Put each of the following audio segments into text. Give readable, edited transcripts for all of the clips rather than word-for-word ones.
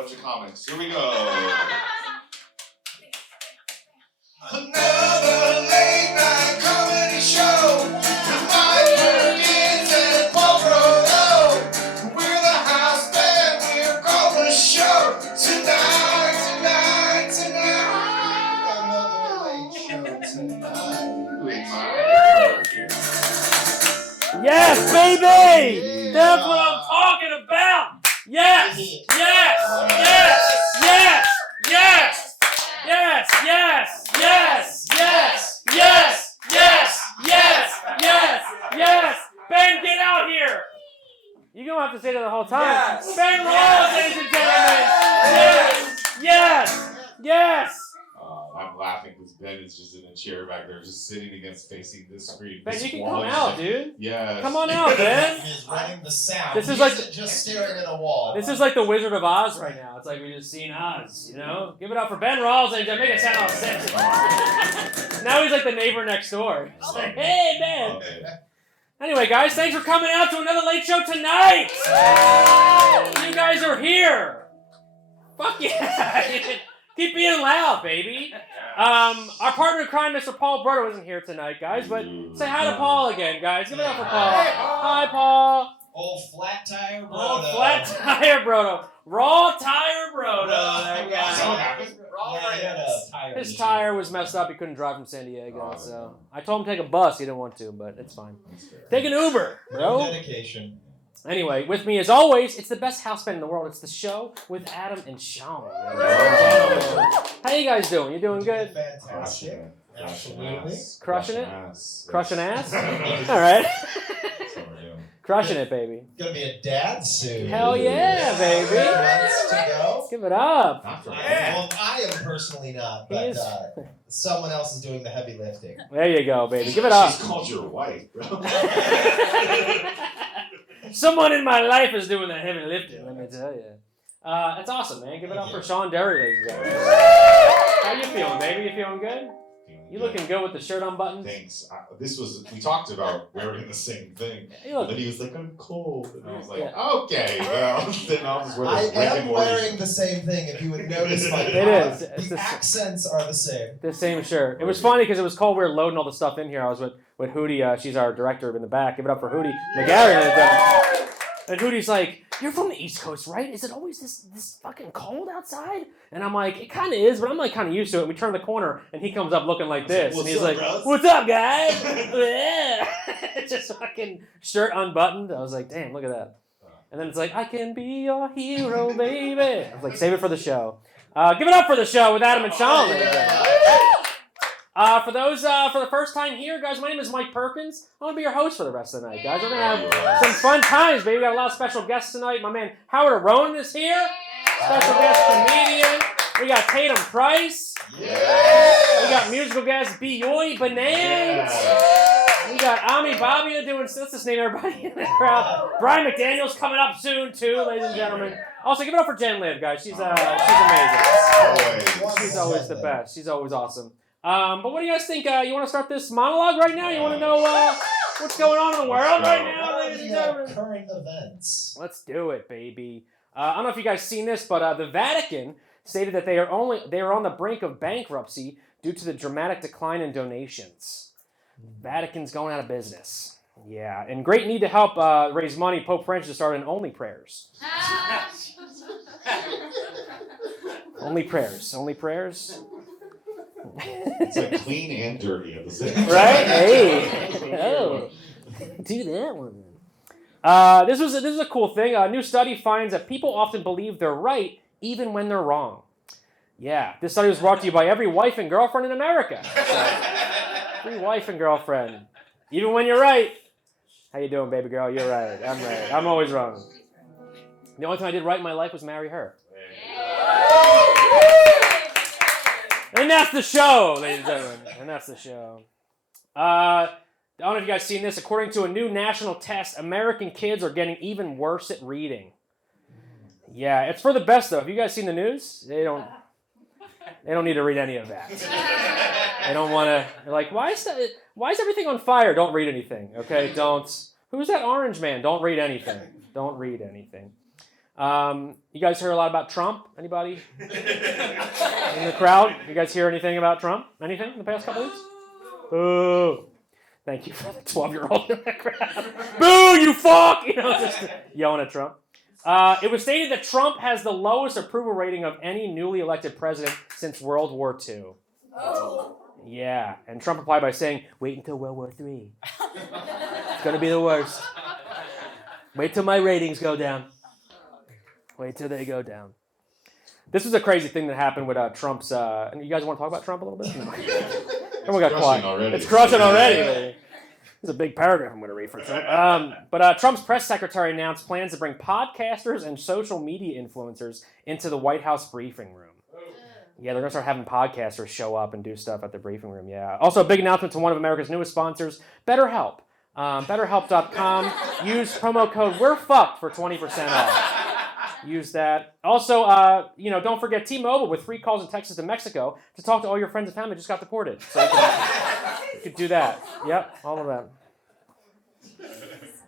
bunch of comics. Here we go. Another late night comedy show with Mike Perkins and Paul Brodo. We're the house band, we're called the show. Tonight. Another late show tonight. With Mike Perkins. Yes, baby! That's what I'm talking about! Yes! Yes! Yes! Yes! Yes! Yes! Yes! Yes! Yes! Yes! Yes! Yes! Yes! Yes! Ben, get out here! You're gonna have to say that the whole time. Yes. Ben Ross, ladies and gentlemen! Yes! Yes! Yes! I'm laughing because Ben is just in a chair back there, just sitting facing this screen. Ben, This you can wall come is out, like- dude. Yes. Come on out, Ben. He's running the sound. This is He like isn't just staring at a wall. This is like the Wizard of Oz right now. It's like we just seen Oz, you know? Give it up for Ben Rawls and make it sound all sexy. Now he's like the neighbor next door. It's like, hey, Ben. Okay. Anyway, guys, thanks for coming out to another late show tonight. You guys are here. Fuck yeah. Keep being loud, baby. Our partner in crime, Mr. Paul Brodo, isn't here tonight, guys, but say hi to Paul again, guys. Give it up for Paul. Hey, Paul. Hi, Paul. Old flat tire Brodo. Oh, flat tire Brodo. Raw tire Brodo. That guy. His tire was messed up. He couldn't drive from San Diego, so I told him to take a bus. He didn't want to, but it's fine. Take an Uber, bro. Dedication. Anyway, with me as always, it's the best house band in the world. It's the show with Adam and Sean. How you guys doing? You doing good? Fantastic. Absolutely. Crushing it? Ass. Crushing ass? All right. Crushing it, baby. Gonna be a dad soon. Hell yeah, baby. Months to go. Give it up. Not for Well, I am personally not, He but is- someone else is doing the heavy lifting. There you go, baby. Give it up. She's called your wife, bro. Someone in my life is doing the heavy lifting, let me tell you. That's awesome, man. Give it up for Sean Derry, ladies and gentlemen. How you feeling, baby? You feeling good? You looking good with the shirt unbuttoned? Thanks. We talked about wearing the same thing. You look- And then he was like, I'm cold. And I was like, Yeah. okay, well, then I'll just wear I this Rick and am Morty. wearing the same thing, if you would notice my It is. It's The the- accents are the same. The same shirt. It was funny because it was cold. We were loading all the stuff in here. I was with Hootie. She's our director in the back. Give it up for Hootie McGarry. And Hootie's like, you're from the East Coast, right? Is it always this fucking cold outside? And I'm like, it kind of is, but I'm like kind of used to it. And we turn the corner, and he comes up looking like this. What's and he's up, like, bros? what's up, guys? Yeah. Just fucking shirt unbuttoned. I was like, damn, look at that. And then it's like, I can be your hero, baby. I was like, save it for the show. Give it up for the show with Adam and Sean. For those for the first time here, guys, my name is Mike Perkins. I'm going to be your host for the rest of the night, guys. We're going to have some fun times, baby. We got a lot of special guests tonight. My man Howard Aronin is here. Special guest comedian. We got Tatum Price. We got musical guest Byoy Bnand. We got Babia doing, let's just name everybody in the crowd. Brian McDaniel's coming up soon, too, ladies and gentlemen. Also, give it up for Jen Liv, guys. She's amazing. She's always the best. She's always awesome. But what do you guys think? You want to start this monologue right now? You want to know what's going on in the world right now, ladies and gentlemen? Current events. Let's do it, baby. I don't know if you guys seen this, but the Vatican stated that they are on the brink of bankruptcy due to the dramatic decline in donations. Vatican's going out of business. Yeah, in great need to help raise money, Pope Francis started an Only Prayers. Only prayers. Only prayers. It's like clean and dirty at the same time. Right? Hey. Oh. Do that one. This is a cool thing. A new study finds that people often believe they're right even when they're wrong. Yeah, this study was brought to you by every wife and girlfriend in America. Every wife and girlfriend. Even when you're right. How you doing, baby girl? You're right. I'm right. I'm always wrong. The only time I did right in my life was marry her. And that's the show, ladies and gentlemen. And that's the show. I don't know if you guys seen this. According to a new national test, American kids are getting even worse at reading. Yeah, it's for the best, though. Have you guys seen the news? They don't need to read any of that. They don't want to. They're like, why is everything on fire? Don't read anything, okay? Don't. Who's that orange man? Don't read anything. Don't read anything. You guys heard a lot about Trump? Anybody in the crowd? You guys hear anything about Trump? Anything in the past couple weeks? Boo! Thank you for the 12-year-old in the crowd. Boo! You fuck! You know, just yelling at Trump. It was stated that Trump has the lowest approval rating of any newly elected president since World War II. Oh. Yeah, and Trump replied by saying, "Wait until World War III. It's gonna be the worst. Wait till my ratings go down. Wait till they go down." This was a crazy thing that happened with Trump's. And you guys want to talk about Trump a little bit? No. Everyone got quiet. Already. It's crushing already. There's a big paragraph I'm going to read for Trump. But Trump's press secretary announced plans to bring podcasters and social media influencers into the White House briefing room. Yeah, they're going to start having podcasters show up and do stuff at the briefing room, yeah. Also, a big announcement to one of America's newest sponsors, BetterHelp. BetterHelp.com. Use promo code We're Fucked for 20% off. Use that. Also, don't forget T-Mobile with free calls in Texas to Mexico to talk to all your friends and family just got deported. So you could do that. Yep, all of that.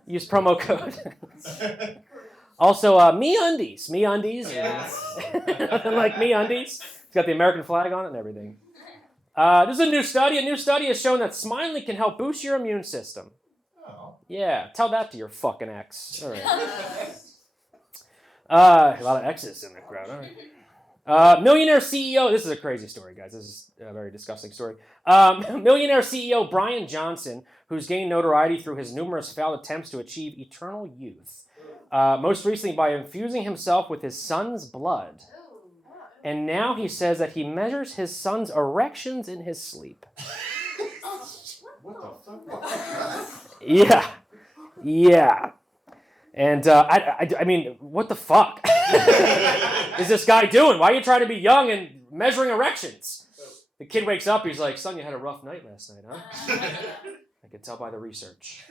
Use promo code. Also, MeUndies. MeUndies. Nothing like MeUndies. It's got the American flag on it and everything. This is a new study. A new study has shown that smiling can help boost your immune system. Oh. Yeah, tell that to your fucking ex. All right. A lot of X's in the crowd. All right. Millionaire CEO. This is a crazy story, guys. This is a very disgusting story. Millionaire CEO Brian Johnson, who's gained notoriety through his numerous failed attempts to achieve eternal youth, most recently by infusing himself with his son's blood. And now he says that he measures his son's erections in his sleep. What the fuck? Yeah. And I mean, what the fuck is this guy doing? Why are you trying to be young and measuring erections? The kid wakes up, he's like, "Son, you had a rough night last night, huh?" I can tell by the research.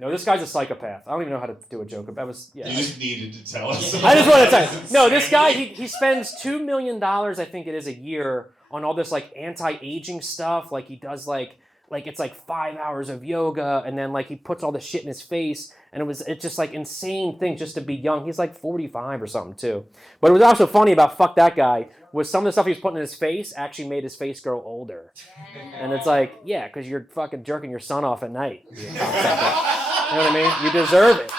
No, this guy's a psychopath. I don't even know how to do a joke about it. You just needed to tell us. I just want to tell you. No, this guy, he spends $2 million, I think it is, a year on all this like anti-aging stuff. Like he does like it's like 5 hours of yoga, and then like he puts all the shit in his face, and it's just like insane thing just to be young. He's like 45 or something too. But it was also funny about fuck that guy was some of the stuff he was putting in his face actually made his face grow older. Yeah. And it's like, yeah, because you're fucking jerking your son off at night. You know what I mean? You deserve it.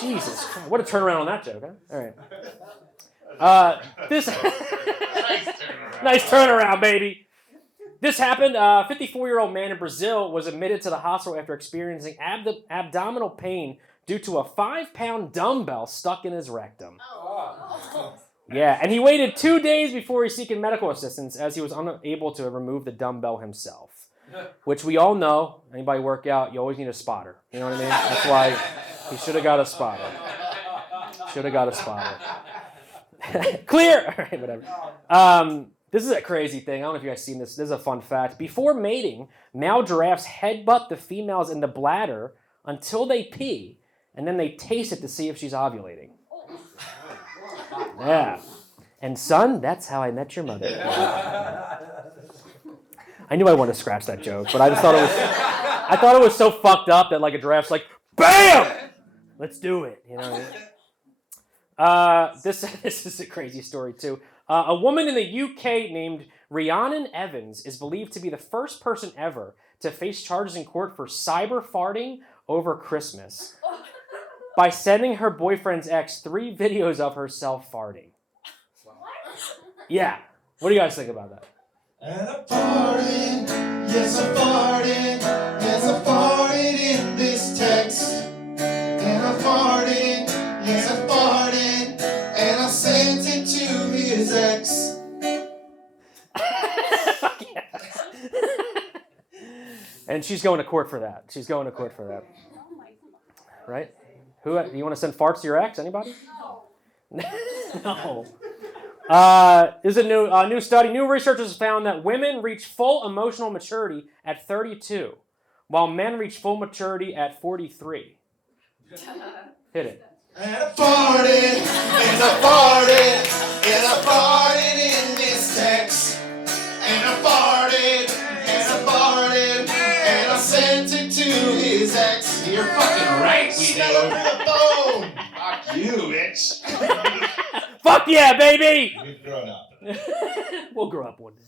Jesus Christ. What a turnaround on that joke, huh? All right. This nice turnaround, baby. This happened. A 54-year-old man in Brazil was admitted to the hospital after experiencing abdominal pain due to a 5-pound dumbbell stuck in his rectum. Oh. Yeah, and he waited 2 days before he seeking medical assistance as he was unable to remove the dumbbell himself. Which we all know, anybody work out, you always need a spotter. You know what I mean? That's why he should have got a spotter. Clear! All right, whatever. This is a crazy thing. I don't know if you guys seen this. This is a fun fact. Before mating, male giraffes headbutt the females in the bladder until they pee, and then they taste it to see if she's ovulating. Yeah. And son, that's how I met your mother. I knew I wanted to scratch that joke, but I just thought it was so fucked up that like a giraffe's like, BAM! Let's do it. You know what I mean? This is a crazy story too. A woman in the UK named Rhiannon Evans is believed to be the first person ever to face charges in court for cyber farting over Christmas by sending her boyfriend's ex 3 videos of herself farting. What? Yeah. What do you guys think about that? And I farted, yes I farted, yes I farted in this text. And I farted, yes I farted, and I sent it to his ex. And she's going to court for that. Right? Who you want to send farts to your ex? Anybody? No. This is a new study. New researchers found that women reach full emotional maturity at 32, while men reach full maturity at 43. Hit it. And I farted, and I farted, and I farted in this text. And I farted, and I farted, and I sent it to his ex. You're fucking Fuck yeah, baby! We've grown up. We'll grow up one day.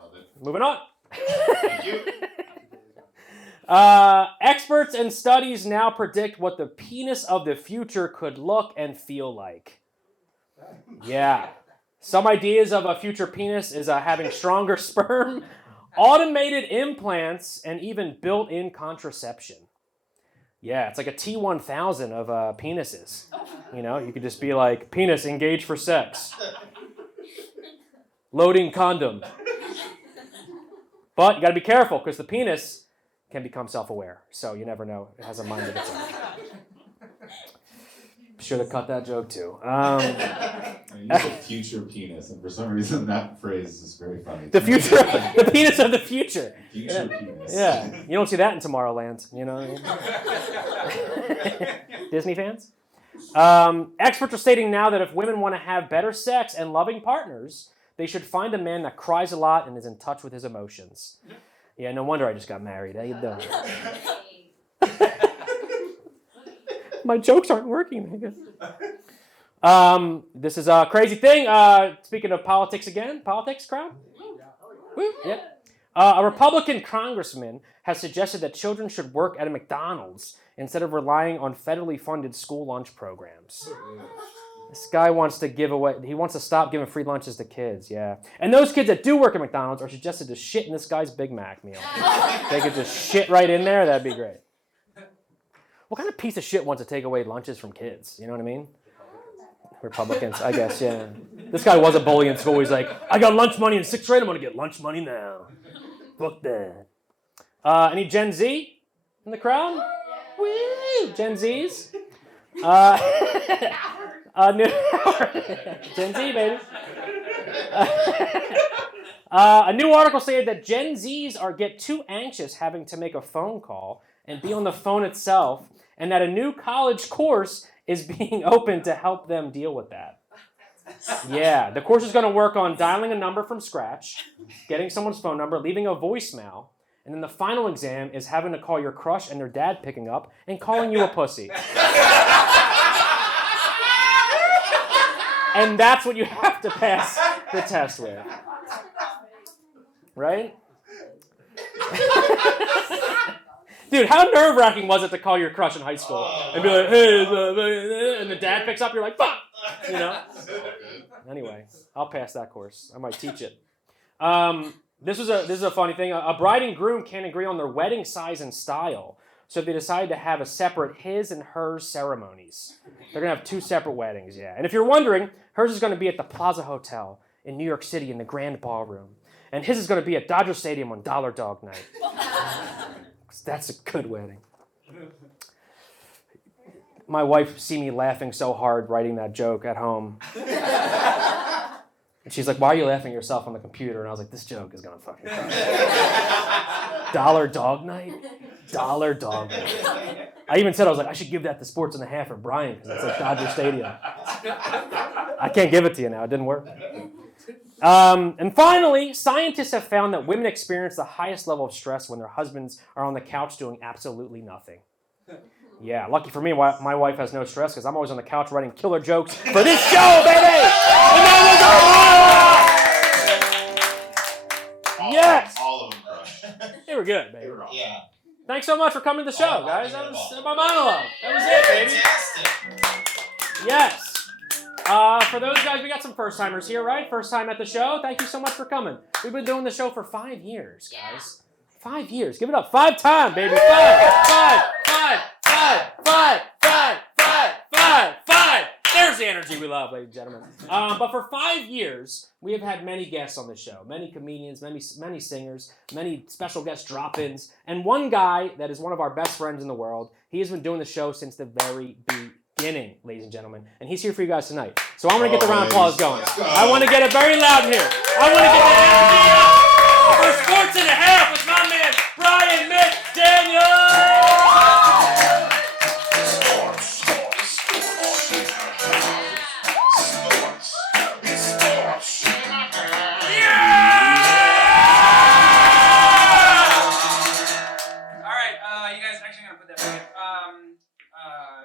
Love it. Moving on. Thank you. Experts and studies now predict what the penis of the future could look and feel like. Yeah. Some ideas of a future penis is having stronger sperm, automated implants, and even built-in contraception. Yeah, it's like a T-1000 of penises. You know, you could just be like, penis, engage for sex. Loading condom. But you got to be careful because the penis can become self-aware. So you never know. It has a mind of its own. Should have cut that joke too. I use a future penis, and for some reason that phrase is very funny. The future, the penis of the future. Future penis. Yeah, you don't see that in Tomorrowland, you know. Disney fans. Experts are stating now that if women want to have better sex and loving partners, they should find a man that cries a lot and is in touch with his emotions. Yeah, no wonder I just got married. How you doing? My jokes aren't working. This is a crazy thing. Speaking of politics again. Politics, crowd? Woo, yeah. A Republican congressman has suggested that children should work at a McDonald's instead of relying on federally funded school lunch programs. This guy wants to stop giving free lunches to kids, yeah. And those kids that do work at McDonald's are suggested to shit in this guy's Big Mac meal. They could just shit right in there, that'd be great. What kind of piece of shit wants to take away lunches from kids? You know what I mean? Republicans, I guess, yeah. This guy was a bully in school. He's like, I got lunch money in 6th grade, I'm going to get lunch money now. Fuck that. Any Gen Z in the crowd? Woo! Gen Zs? Gen Z, baby. A new article stated that Gen Zs get too anxious having to make a phone call and be on the phone itself, and that a new college course is being opened to help them deal with that. Yeah, the course is going to work on dialing a number from scratch, getting someone's phone number, leaving a voicemail, and then the final exam is having to call your crush and their dad picking up and calling you a pussy. And that's what you have to pass the test with. Right? Dude, how nerve-wracking was it to call your crush in high school and be like, hey, and the dad picks up, you're like, fuck! You know? Anyway, I'll pass that course. I might teach it. This is a funny thing. A bride and groom can't agree on their wedding size and style, so they decided to have a separate his and hers ceremonies. They're going to have 2 separate weddings, yeah. And if you're wondering, hers is going to be at the Plaza Hotel in New York City in the Grand Ballroom. And his is going to be at Dodger Stadium on Dollar Dog Night. That's a good wedding. My wife see me laughing so hard writing that joke at home. And she's like, why are you laughing at yourself on the computer? And I was like, this joke is going to fucking crush. Dollar Dog Night? Dollar Dog Night. I even said, I was like, I should give that to Sports and a Half for Brian because that's like Dodger Stadium. I can't give it to you now. It didn't work. And finally, scientists have found that women experience the highest level of stress when their husbands are on the couch doing absolutely nothing. Yeah, lucky for me, my wife has no stress because I'm always on the couch writing killer jokes for this show, baby! And yes! All of them crushed. They were good, baby. Yeah. Thanks so much for coming to the show, guys. That was my monologue. That was it, baby. Fantastic. Yes. For those guys, we got some first-timers here, right? First time at the show. Thank you so much for coming. We've been doing the show for 5 years, guys. 5 years. Give it up. 5 times, baby. 5. There's the energy we love, ladies and gentlemen. But for 5 years, we have had many guests on the show. Many comedians, many singers, many special guest drop-ins, and one guy that is one of our best friends in the world. He has been doing the show since the very beginning, ladies and gentlemen. And he's here for you guys tonight. So I want to get the round of applause going. I want to get it very loud in here. I want to get the energy up for Sports and a Half with my man, Byoy McDaniel!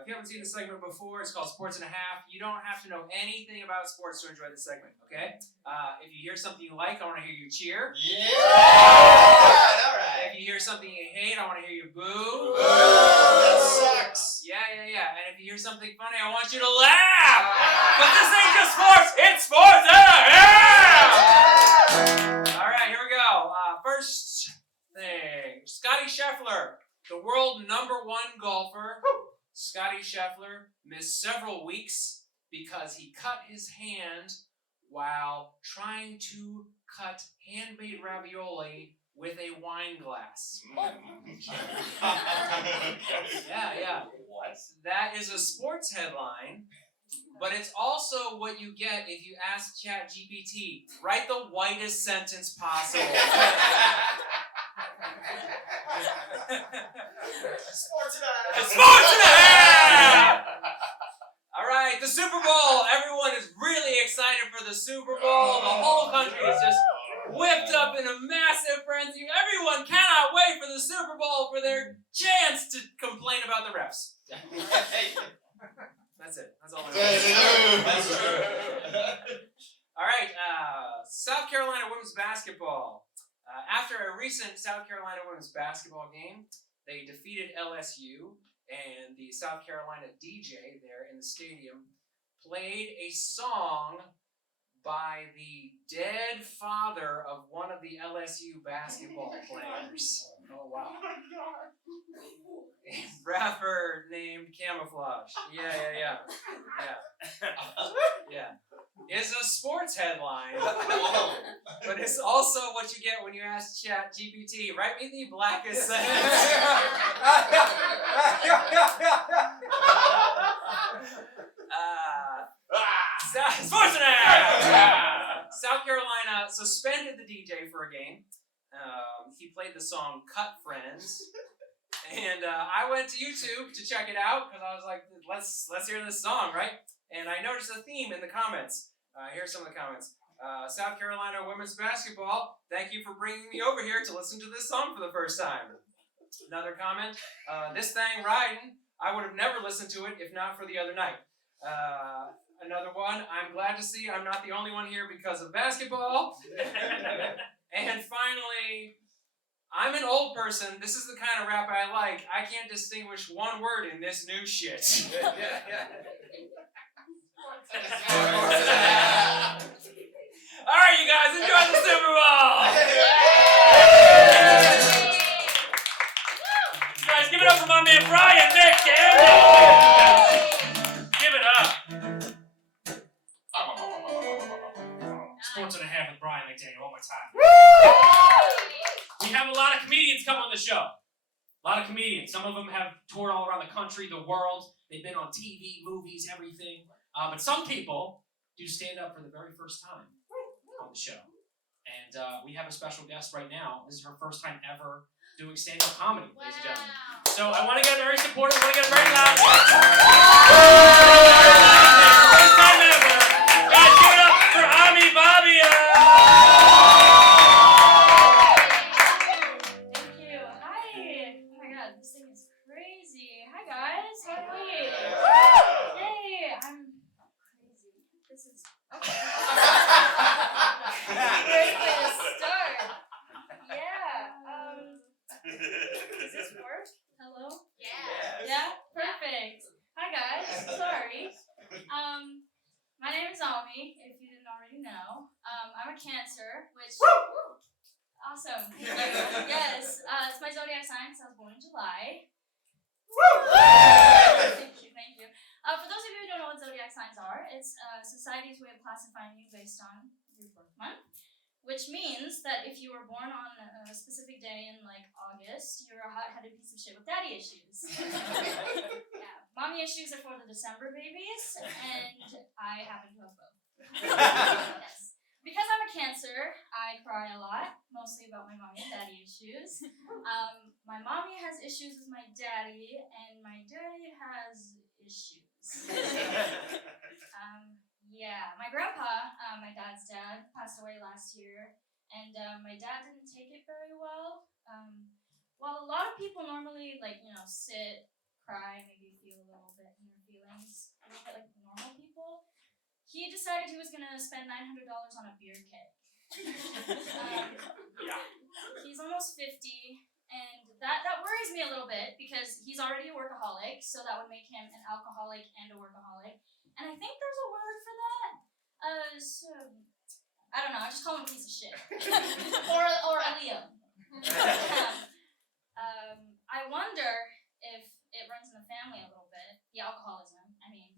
if you haven't seen the segment before, it's called Sports and a Half. You don't have to know anything about sports to enjoy the segment, okay? If you hear something you like, I want to hear you cheer. Yeah! All right. If you hear something you hate, I want to hear you boo. Boo! That sucks. Yeah. And if you hear something funny, I want you to laugh. But this ain't just sports, it's sports and a half! All right, here we go. First thing, Scottie Scheffler, the world #1 golfer. Scottie Scheffler missed several weeks because he cut his hand while trying to cut handmade ravioli with a wine glass. Yeah. What? That is a sports headline, but it's also what you get if you ask ChatGPT, write the whitest sentence possible. Sports and a half. Sports and a half! All right, the Super Bowl. Everyone is really excited for the Super Bowl. The whole country is just whipped up in a massive frenzy. Everyone cannot wait for the Super Bowl for their chance to complain about the refs. That's it. That's all I know. That's true. All right, South Carolina women's basketball. After a recent South Carolina women's basketball game, they defeated LSU, and the South Carolina DJ there in the stadium played a song by the dead father of one of the LSU basketball players. Oh, wow. A rapper named Camouflage. Yeah. It's a sports headline, but it's also what you get when you ask ChatGPT, write me the blackest sentence. Sports and a half! South Carolina suspended the DJ for a game. He played the song Cut Friends. And I went to YouTube to check it out because I was like, let's hear this song, right? And I noticed a theme in the comments. Here's some of the comments. South Carolina women's basketball, thank you for bringing me over here to listen to this song for the first time. Another comment, this thing riding, I would have never listened to it if not for the other night. Another one, I'm glad to see I'm not the only one here because of basketball. And finally, I'm an old person. This is the kind of rap I like. I can't distinguish one word in this new shit. All right, you guys, enjoy the Super Bowl. Guys, give it up for my man Brian McDaniel. Give it up. Sports and a half with Brian McDaniel. One more time. We have a lot of comedians come on the show. A lot of comedians. Some of them have toured all around the country, the world. They've been on TV, movies, everything. But some people do stand up for the very first time on the show. And we have a special guest right now. This is her first time ever doing stand-up comedy, ladies and gentlemen. So I want to get very supportive. I want to get very loud. First time ever. Guys, give it up for Babia. Thank you. Hi. Oh my god, this thing is crazy. Hi guys. How are we? Hey, I'm crazy. This is okay. Great way to start. Yeah. Does this work? Hello? Yeah? Perfect. Hi guys. Sorry. My name is Ami, if you didn't already know. I'm a Cancer, which awesome. Thank you. Yes. It's my zodiac sign, so I was born in July. Thank you. For those of you who don't know what zodiac signs are, it's society's way of classifying you based on your birth month, which means that if you were born on a specific day in like August, you're a hot-headed piece of shit with daddy issues. Yeah, mommy issues are for the December babies, and I happen to have both. Yes. Because I'm a Cancer, I cry a lot, mostly about my mommy and daddy issues. My mommy has issues with my daddy, and my daddy has issues. Yeah, my grandpa, my dad's dad, passed away last year, and my dad didn't take it very well. While a lot of people normally, sit, cry, maybe feel a little bit he decided he was gonna spend $900 on a beer keg. He's almost 50, and that worries me a little bit because he's already a workaholic, so that would make him an alcoholic and a workaholic. And I think there's a word for that. So I don't know. I just call him a piece of shit, or a Leo. I wonder if it runs in the family a little bit, the alcoholism. I mean,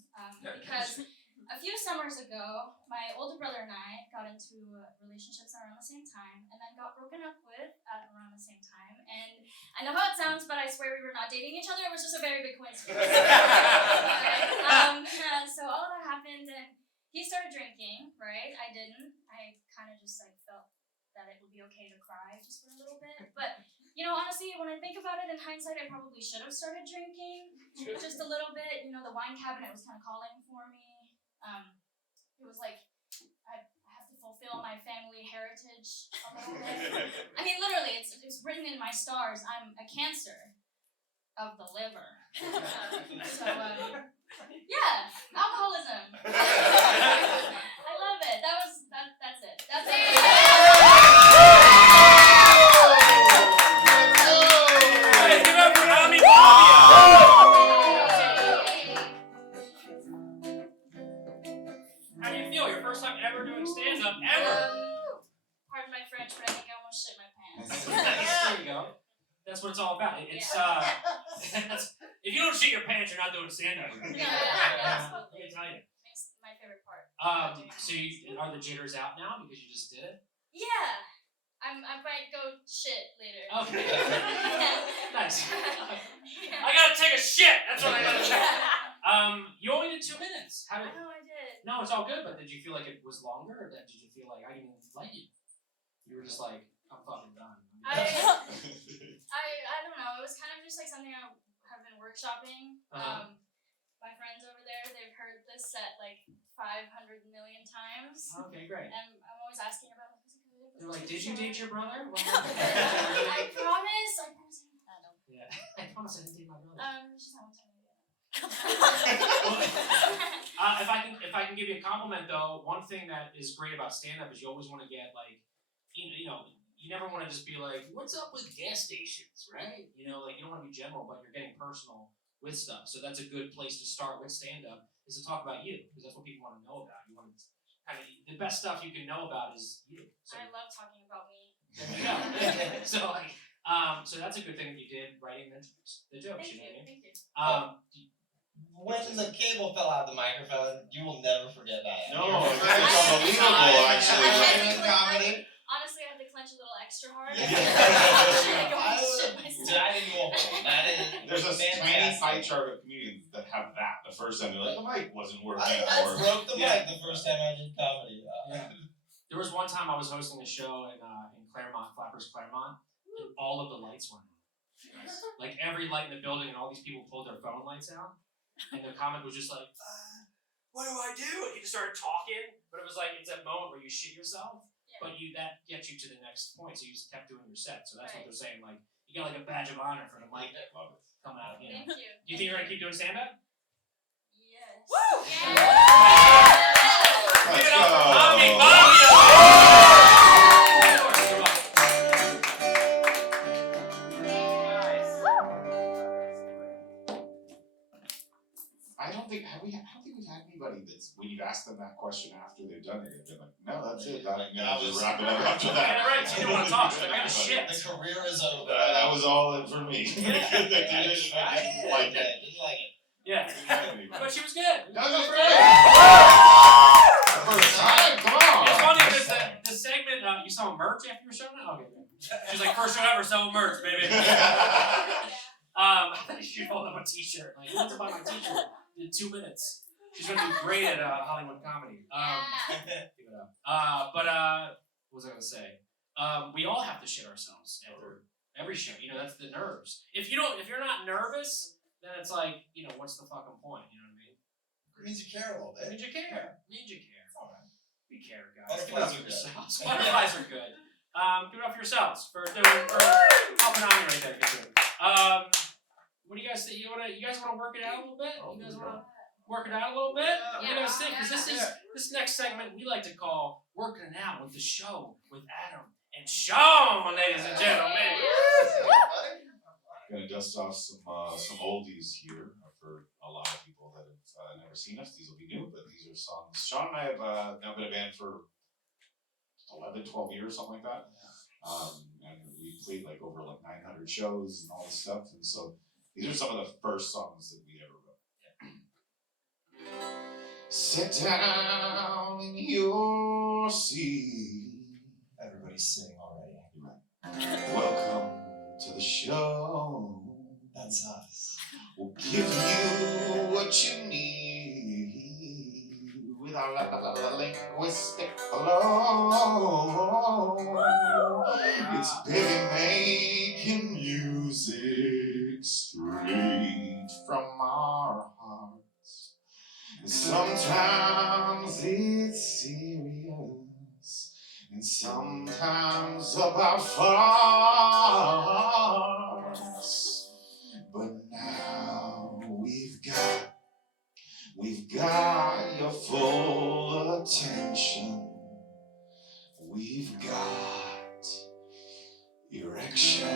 because a few summers ago, my older brother and I got into relationships around the same time, and then got broken up with at around the same time. And I know how it sounds, but I swear we were not dating each other. It was just a very big coincidence. So all of that happened, and he started drinking, right? I didn't. I kind of just like felt that it would be okay to cry just for a little bit. But, you know, honestly, when I think about it in hindsight, I probably should have started drinking just a little bit. You know, the wine cabinet was kind of calling for me. It was like, I have to fulfill my family heritage a little bit. I mean, literally, it's written in my stars. I'm a Cancer of the liver. So, yeah, alcoholism. I love it. That's it. That's it. Give up for Babia. How do you feel? Your first time ever doing stand-up, ever? Pardon my French, but I think I almost shit my pants. There you go. That's what it's all about. It's if you don't shit your pants, you're not doing stand-up. Yeah, Let me tell you. It's my favorite part. So are the jitters out now because you just did it? Yeah. I might go shit later. Okay. Nice. Yeah. I gotta take a shit. That's what I gotta do. You only did 2 minutes. How I did? know I did. No, it's all good. But did you feel like it was longer, or did you feel like I didn't even let you? You were just like, I'm fucking done. I don't know. It was kind of just like something I have been workshopping. My friends over there, they've heard this set like 500 million times. Okay, great. And I'm always asking about it. They're like, did you date your brother? I promise. I don't. Yeah, I promise I didn't date my brother. Just not one time. If I can give you a compliment though, one thing that is great about stand-up is you always want to get like, you know, you never want to just be like, what's up with gas stations, right? You know, like you don't want to be general, but you're getting personal with stuff. So that's a good place to start with stand-up is to talk about you because that's what people want to know about. You want to kind of the best stuff you can know about is you. So, I love talking about me. there you go. So like, so that's a good thing that you did writing the jokes. Thank You know you. what I mean? Thank you. When the cable fell out of the microphone, you will never forget that. No, it's unbelievable, actually. Honestly, I had to clench a little extra hard. Yeah. I shit myself. That is awful. That is. There's a tiny fantastic. pie chart of comedians that have that the first time. They're like, the mic wasn't working. I or broke the mic the first time I did comedy. Yeah. There was one time I was hosting a show in Claremont, Flappers Claremont, and all of the lights went on. Like every light in the building, and all these people pulled their phone lights out, and the comic was just like, "What do I do?" And he just started talking, but it was like it's that moment where you shit yourself, but that gets you to the next point, so you just kept doing your set. So that's what they're saying. Like you got like a badge of honor for the mic come out. You know. Thank you. Do you think you're gonna keep doing stand-up? Yes. Woo! Yeah. Let's Give it up for go. Babia! I don't think we've had anybody that's when you've asked them that question after they've done it, they've been like, no, that's it. Just wrap it up after that. Yeah, right. So you don't want to talk. So I got shit. The career is over. That was all it for me. Yeah. They did it, I didn't like it. Didn't like it. Yeah. But she was good. That was great. First time, come on. It's funny because the segment, you saw merch after your show now? Okay, good. She's like, first show ever selling merch, baby. She rolled up a t-shirt. Like, you want to buy my t-shirt in 2 minutes. She's going to be great at Hollywood comedy. Give it up. But what was I going to say? We all have to shit ourselves after every show. You know, that's the nerves. If you're not nervous, then it's like, you know, what's the fucking point? You know what I mean? It means you care a little bit. Means you care. It's all right. We care, guys. Give it Butterflies up are for good. yourselves. Butterflies are good. Give it up for yourselves for helping on me right there. What do you guys think? You guys want to work it out a little bit? You guys want to? work it out a little bit? Yeah. You know, see, because this next segment we like to call Working It Out with the Show with Adam and Sean, ladies and gentlemen. Gonna dust off some oldies here for a lot of people that have never seen us. These will be new, but these are songs. Sean and I have now been a band for 11, 12 years, something like that. And we played like over like 900 shows and all this stuff. And so these are some of the first songs that we ever wrote. Sit down in your seat. Everybody's sitting already. Welcome to the show. That's us. We'll give you what you need with our linguistic flow. It's baby making music straight from our hearts. And sometimes it's serious, and sometimes about farce. But now we've got your full attention. We've got erections.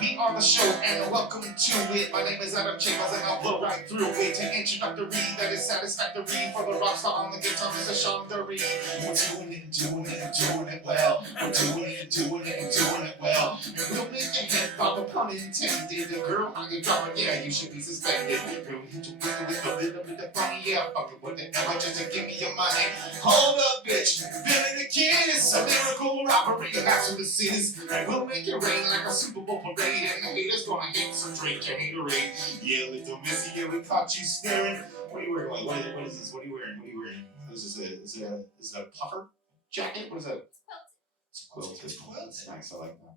We are the show and welcome to it. My name is Adam Chambers and I'll blow right through it. An introductory that is satisfactory for the rock star on the guitar, Mr. Sean Dury. We're doing it well. We're doing it well. We'll make your head pop, a pun intended. The girl, how you driving? Yeah, you should be suspended. Girl, you hit your window with a little bit of funny. Yeah, fuck it, whatever, just to give me your money. Hold up, bitch. Billy the Kid is a miracle robbery. That's what this is. And we'll make it rain like a Super Bowl parade. And the haters gonna hate, so drink your haterade. Yeah, little missy, yeah, we caught you staring. What are you wearing? What is this? What are you wearing? Is it a puffer jacket? What is that? It's quilted. It's nice, I like that.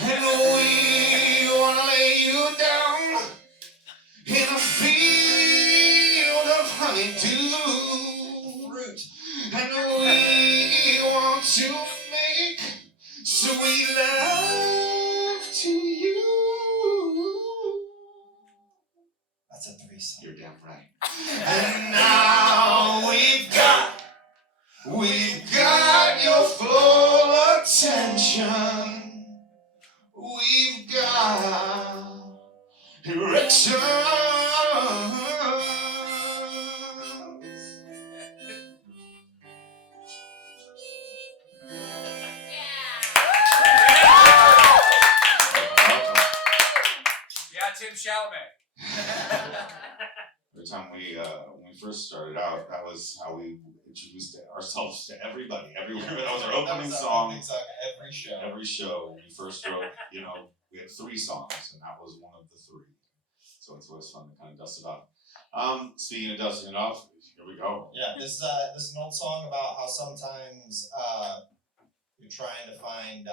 And we wanna lay you down in a field of honeydew fruit. And we want to make sweet love to you. That's a threesome. You're damn right. And now we've got your full attention. We've got erections. Yeah, Tim Chalamet. Every time when we first started out, that was how we introduced ourselves to everybody, everywhere. That was our opening song. Every show we first wrote, we had 3 songs, and that was one of the 3. So it's always fun to kind of dust it off. Speaking of dusting it off, here we go. Yeah, this is an old song about how sometimes you're trying to find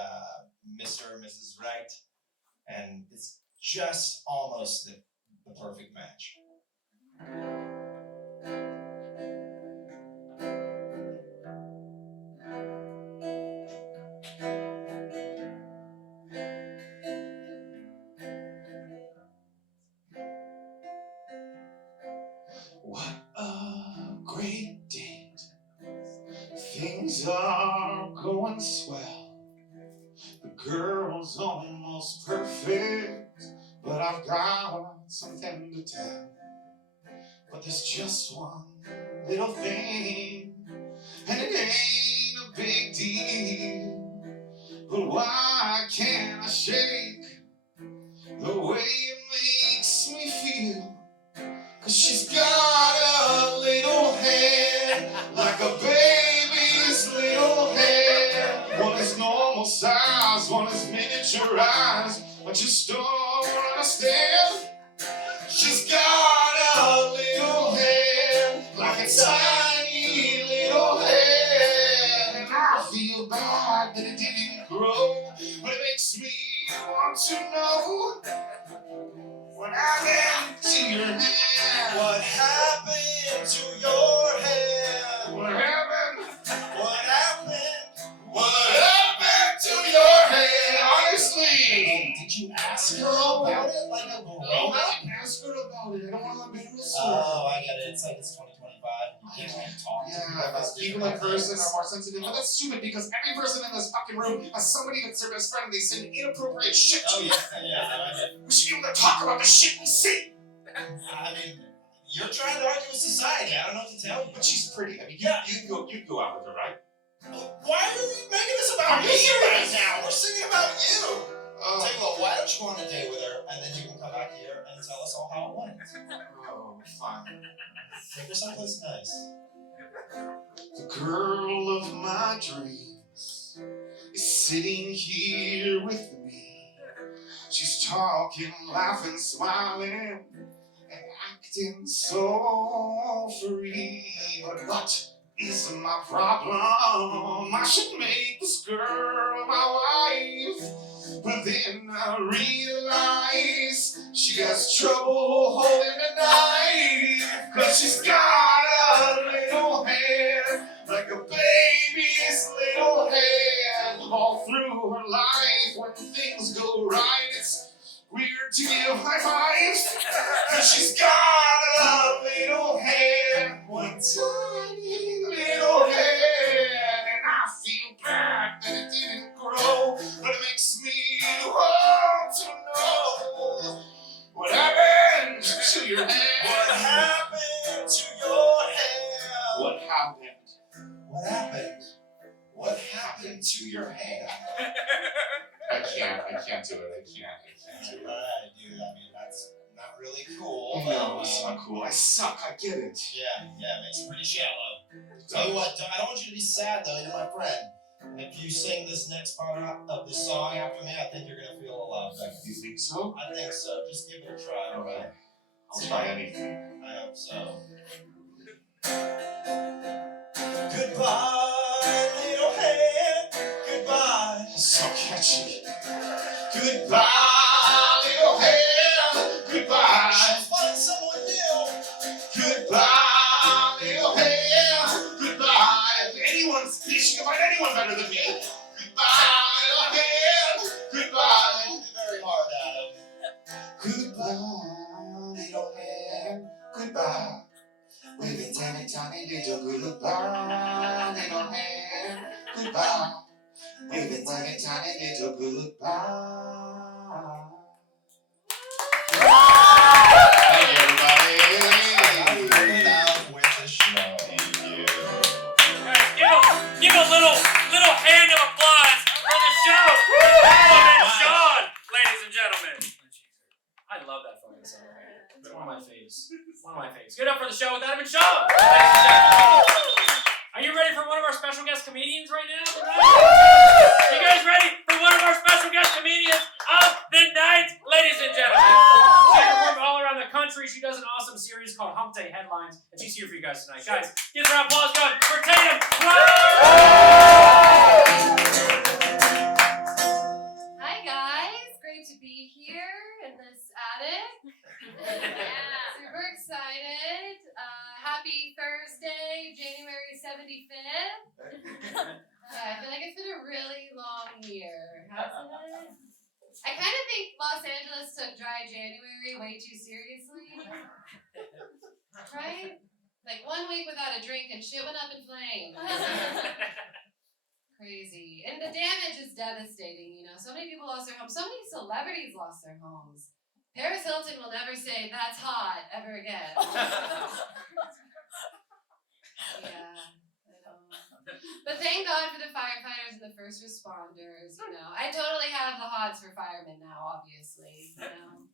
Mr. or Mrs. Right, and it's just almost the perfect match. What a great date. Things are going swell. The girl's almost perfect, but I've got something to tell. But there's just one little thing, and it ain't a big deal. But why can't I shake the way it makes me feel? 'Cause she's got a little head, like a baby's little head. One is normal size, one is miniaturized. I just don't understand. She's got a little head, like a tiny little head. And I feel bad that it didn't grow, but it makes me want to know what happened to your head. What happened to your head? What happened? What embarrass her. Oh, I get it. It's like it's 2025 and you can't like talk to people Yeah, about because people in person are more sensitive. But that's stupid because every person in this fucking room has somebody that's their best friend and they send inappropriate shit to Oh, you. yeah. We should be able to talk about the shit we see. I mean, you're trying to argue with society. I don't know what to tell you. But she's pretty. I mean, Yeah. you'd go out with her, right? Why are we making this about me right now? We're singing about you. Tell you what, why don't you go on a date with her and then you can come back here and tell us all how it went. Oh, fine. Take her someplace nice. The girl of my dreams is sitting here with me. She's talking, laughing, smiling, and acting so free. But what is my problem? I should make this girl my wife. But then I realize she has trouble holding a knife. Cause she's got a little hair like a baby's little hair. All through her life when things go right, it's weird to give high fives. Cause she's got a little hair, one tiny little hair. And I feel bad that it didn't grow, but it makes me want to know what happened to your hair. What happened to your hair? What happened? What happened? What happened to your hair? I can't do it. I can't do it. Alright, dude, I mean, that's not really cool. No, it's not cool. I suck. I get it. Yeah, it makes it pretty shallow. Tell you what, I don't want you to be sad though, you're my friend. And if you sing this next part of this song after me, I think you're gonna feel a lot better. You think so? I think so. Just give it a try, alright? I'll try anything. I hope so. Goodbye, little hand. Goodbye. So catchy. Goodbye, little hair. Goodbye. Find someone new. Goodbye, little hair. Goodbye. She can find anyone better than me. Goodbye, little hair. Goodbye. Don't be very hard at him. Goodbye, little hair. Goodbye. With a tiny, tiny little goodbye, little hair. Goodbye. With a tiny, tiny little goodbye. Thank you, everybody. Coming out with the show. Thank you. Guys, give a little hand of applause for the show. Adam and Sean, ladies and gentlemen. I love that fucking song. It's one of my faves. Give it up for the show with Adam and Sean. Ladies and gentlemen. Are you ready for one of our special guest comedians right now? You guys ready for one of our special guest comedians of the night? Ladies and gentlemen. She performed all around the country. She does an awesome series called Hump Day Headlines, and she's here for you guys tonight. Guys, give her an applause going for Tatum Price! Hi guys, great to be here in this attic. Super excited. Happy Thursday, January 75th. I feel like it's been a really long year, hasn't it? I kind of think Los Angeles took dry January way too seriously. Right? Like 1 week without a drink and shit went up in flames. Crazy. And the damage is devastating, you know. So many people lost their homes. So many celebrities lost their homes. Paris Hilton will never say, "That's hot," ever again. Yeah, I know. But thank God for the firefighters and the first responders, you know. I totally have the hots for firemen now, obviously, you know.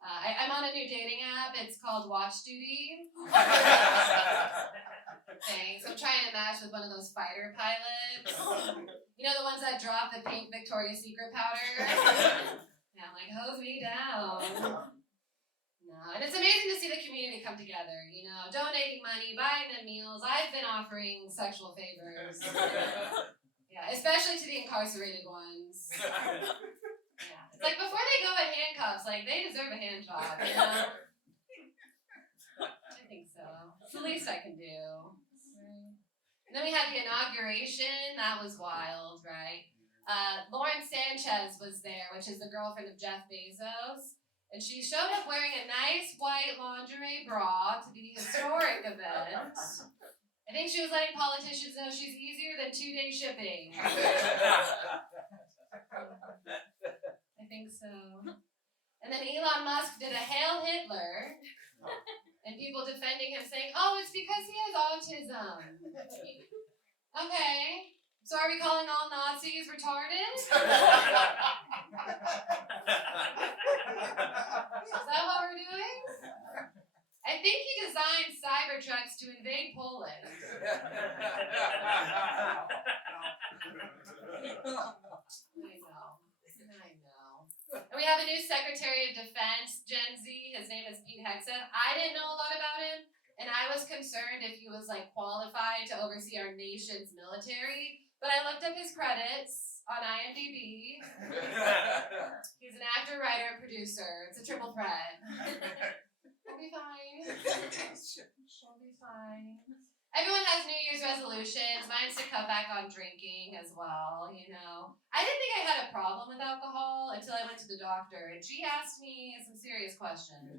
I'm on a new dating app. It's called Watch Duty. Thanks. I'm trying to match with one of those fighter pilots. You know, the ones that drop the pink Victoria's Secret powder? Yeah, I'm like, hose me down. No, and it's amazing to see the community come together, you know, donating money, buying them meals. I've been offering sexual favors. Yeah, especially to the incarcerated ones. Yeah, it's like before they go in handcuffs, like they deserve a hand job, you know? I think so. It's the least I can do. And then we had the inauguration. That was wild, right? Lauren Sanchez was there, which is the girlfriend of Jeff Bezos. And she showed up wearing a nice white lingerie bra to the historic event. I think she was letting politicians know she's easier than 2-day shipping. I think so. And then Elon Musk did a Hail Hitler, and people defending him saying, oh, it's because he has autism. Okay, so are we calling all Nazis retarded? Is that what we're doing? I think he designed Cybertrucks to invade Poland. I know. And we have a new Secretary of Defense, Gen Z. His name is Pete Hegseth. I didn't know a lot about him, and I was concerned if he was like qualified to oversee our nation's military. But I looked up his credits on IMDb. He's an actor, writer, producer. It's a triple threat. We'll be fine. We'll be fine. Everyone has New Year's resolutions. Mine's to cut back on drinking as well, you know. I didn't think I had a problem with alcohol until I went to the doctor, and she asked me some serious questions.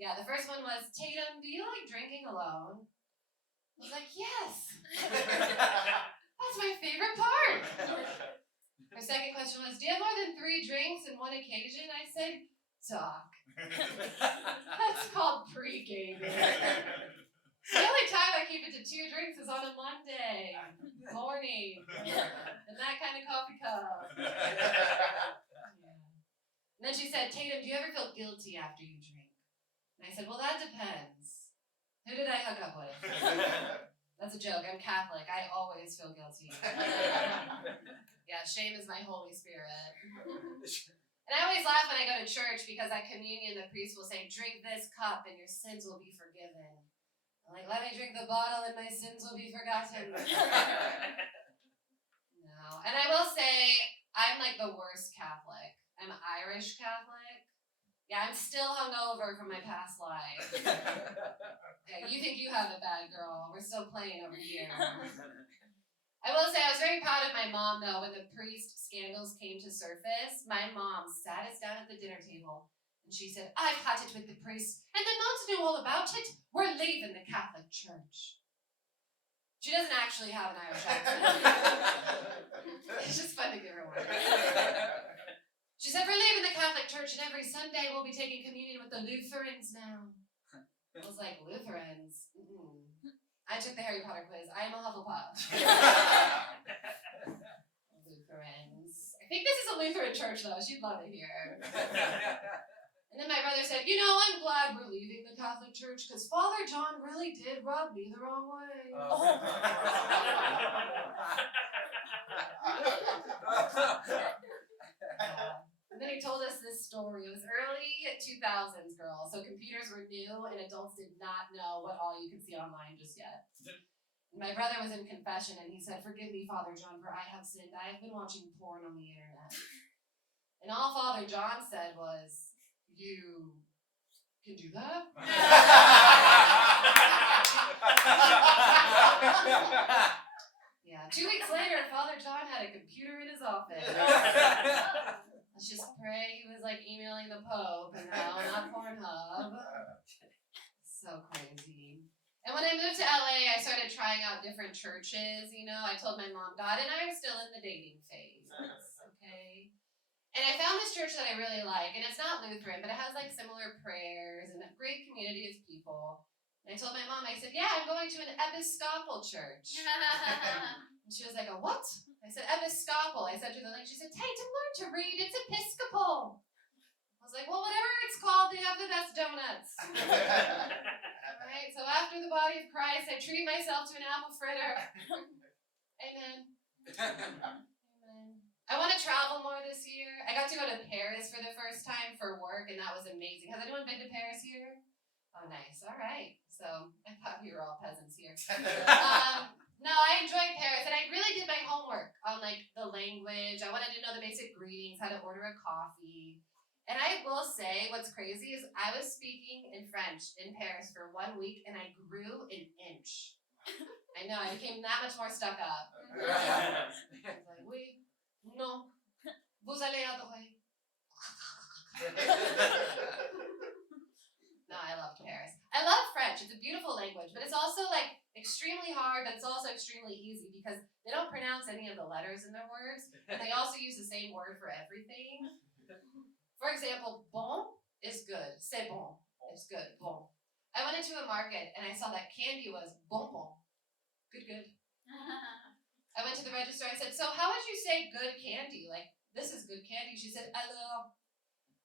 Yeah, the first one was, Tatum, do you like drinking alone? I was like, yes. That's my favorite part. Her second question was, do you have more than 3 drinks in one occasion? I said, Doc. That's called pre-gaming. The only time I keep it to 2 drinks is on a Monday morning. And that kind of coffee cup. Yeah. And then she said, Tatum, do you ever feel guilty after you drink? And I said, well, that depends. Who did I hook up with? That's a joke. I'm Catholic. I always feel guilty. Yeah, shame is my Holy Spirit. And I always laugh when I go to church because at communion the priest will say, drink this cup and your sins will be forgiven. I'm like, let me drink the bottle and my sins will be forgotten. No. And I will say, I'm like the worst Catholic. I'm Irish Catholic. Yeah, I'm still hungover from my past life. Yeah, you think you have it bad, girl. We're still playing over here. I will say I was very proud of my mom, though, when the priest scandals came to surface. My mom sat us down at the dinner table, and she said, I've had it with the priest, and the nuns knew all about it. We're leaving the Catholic Church. She doesn't actually have an Irish accent. It's just fun to give her one. She said, we're leaving the Catholic Church, and every Sunday we'll be taking communion with the Lutherans now. I was like, Lutherans? I took the Harry Potter quiz. I am a Hufflepuff. Lutherans. I think this is a Lutheran church, though. She'd love it here. And then my brother said, you know, I'm glad we're leaving the Catholic Church because Father John really did rub me the wrong way. And then he told us this story. It was early 2000s, girl. So computers were new and adults did not know what all you could see online just yet. And my brother was in confession and he said, forgive me, Father John, for I have sinned. I have been watching porn on the internet. And all Father John said was, you can do that? Yeah, 2 weeks later, Father John had a computer in his office. Let's just pray he was like emailing the Pope and not Pornhub. So crazy. And when I moved to LA, I started trying out different churches, you know. I told my mom, God and I are still in the dating phase, okay? And I found this church that I really like, and it's not Lutheran, but it has like similar prayers and a great community of people. And I told my mom, I said, yeah, I'm going to an Episcopal church. And she was like, a what? I said, Episcopal. I said to the link, she said, Tatum, learn to read, it's Episcopal. I was like, well, whatever it's called, they have the best donuts. Right, so after the body of Christ, I treat myself to an apple fritter. Amen. Amen. I want to travel more this year. I got to go to Paris for the first time for work, and that was amazing. Has anyone been to Paris here? Oh, nice. All right. So I thought we were all peasants here. No, I enjoyed Paris, and I really did my homework on like the language. I wanted to know the basic greetings, how to order a coffee. And I will say, what's crazy is I was speaking in French in Paris for 1 week, and I grew an inch. I know, I became that much more stuck up. I was like, oui, non, vous allez adorer. No, I loved Paris. I love French. It's a beautiful language, but it's also like extremely hard, but it's also extremely easy because they don't pronounce any of the letters in their words, and they also use the same word for everything. For example, bon is good. C'est bon. It's good. Bon. I went into a market and I saw that candy was bonbon. Good, good. I went to the register. I said, so how would you say good candy? Like, this is good candy. She said, alors,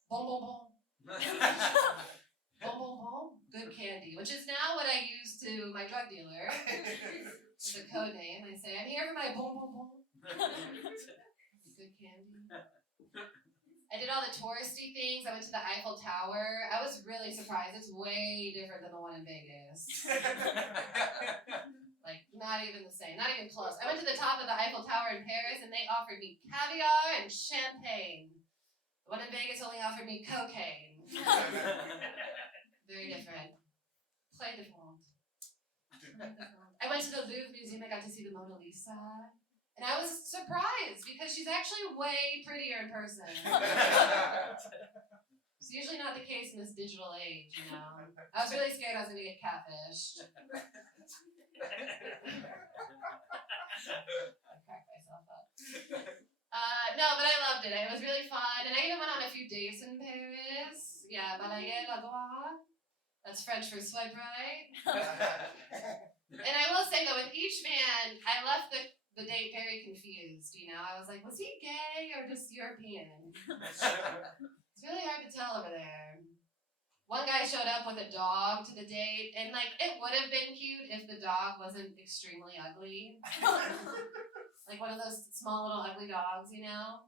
bon, bon, bon. Bon, bon, bon. Good candy. Which is now what I use to my drug dealer. It's a code name. I say, I'm here for my bon, bon, bon. Good candy. I did all the touristy things. I went to the Eiffel Tower. I was really surprised. It's way different than the one in Vegas. Like, not even the same. Not even close. I went to the top of the Eiffel Tower in Paris, and they offered me caviar and champagne. The one in Vegas only offered me cocaine. Very different. Play different. I went to the Louvre Museum. I got to see the Mona Lisa. And I was surprised because she's actually way prettier in person. It's usually not the case in this digital age, you know. I was really scared I was going to get catfished. I cracked myself up. No, but I loved it. It was really fun. And I even went on a few dates in Paris. Yeah, balayer la droite. That's French for swipe right. And I will say, though, with each man, I left the date very confused, you know. I was like, was he gay or just European? It's really hard to tell over there. One guy showed up with a dog to the date, and like it would have been cute if the dog wasn't extremely ugly. Like one of those small little ugly dogs, you know?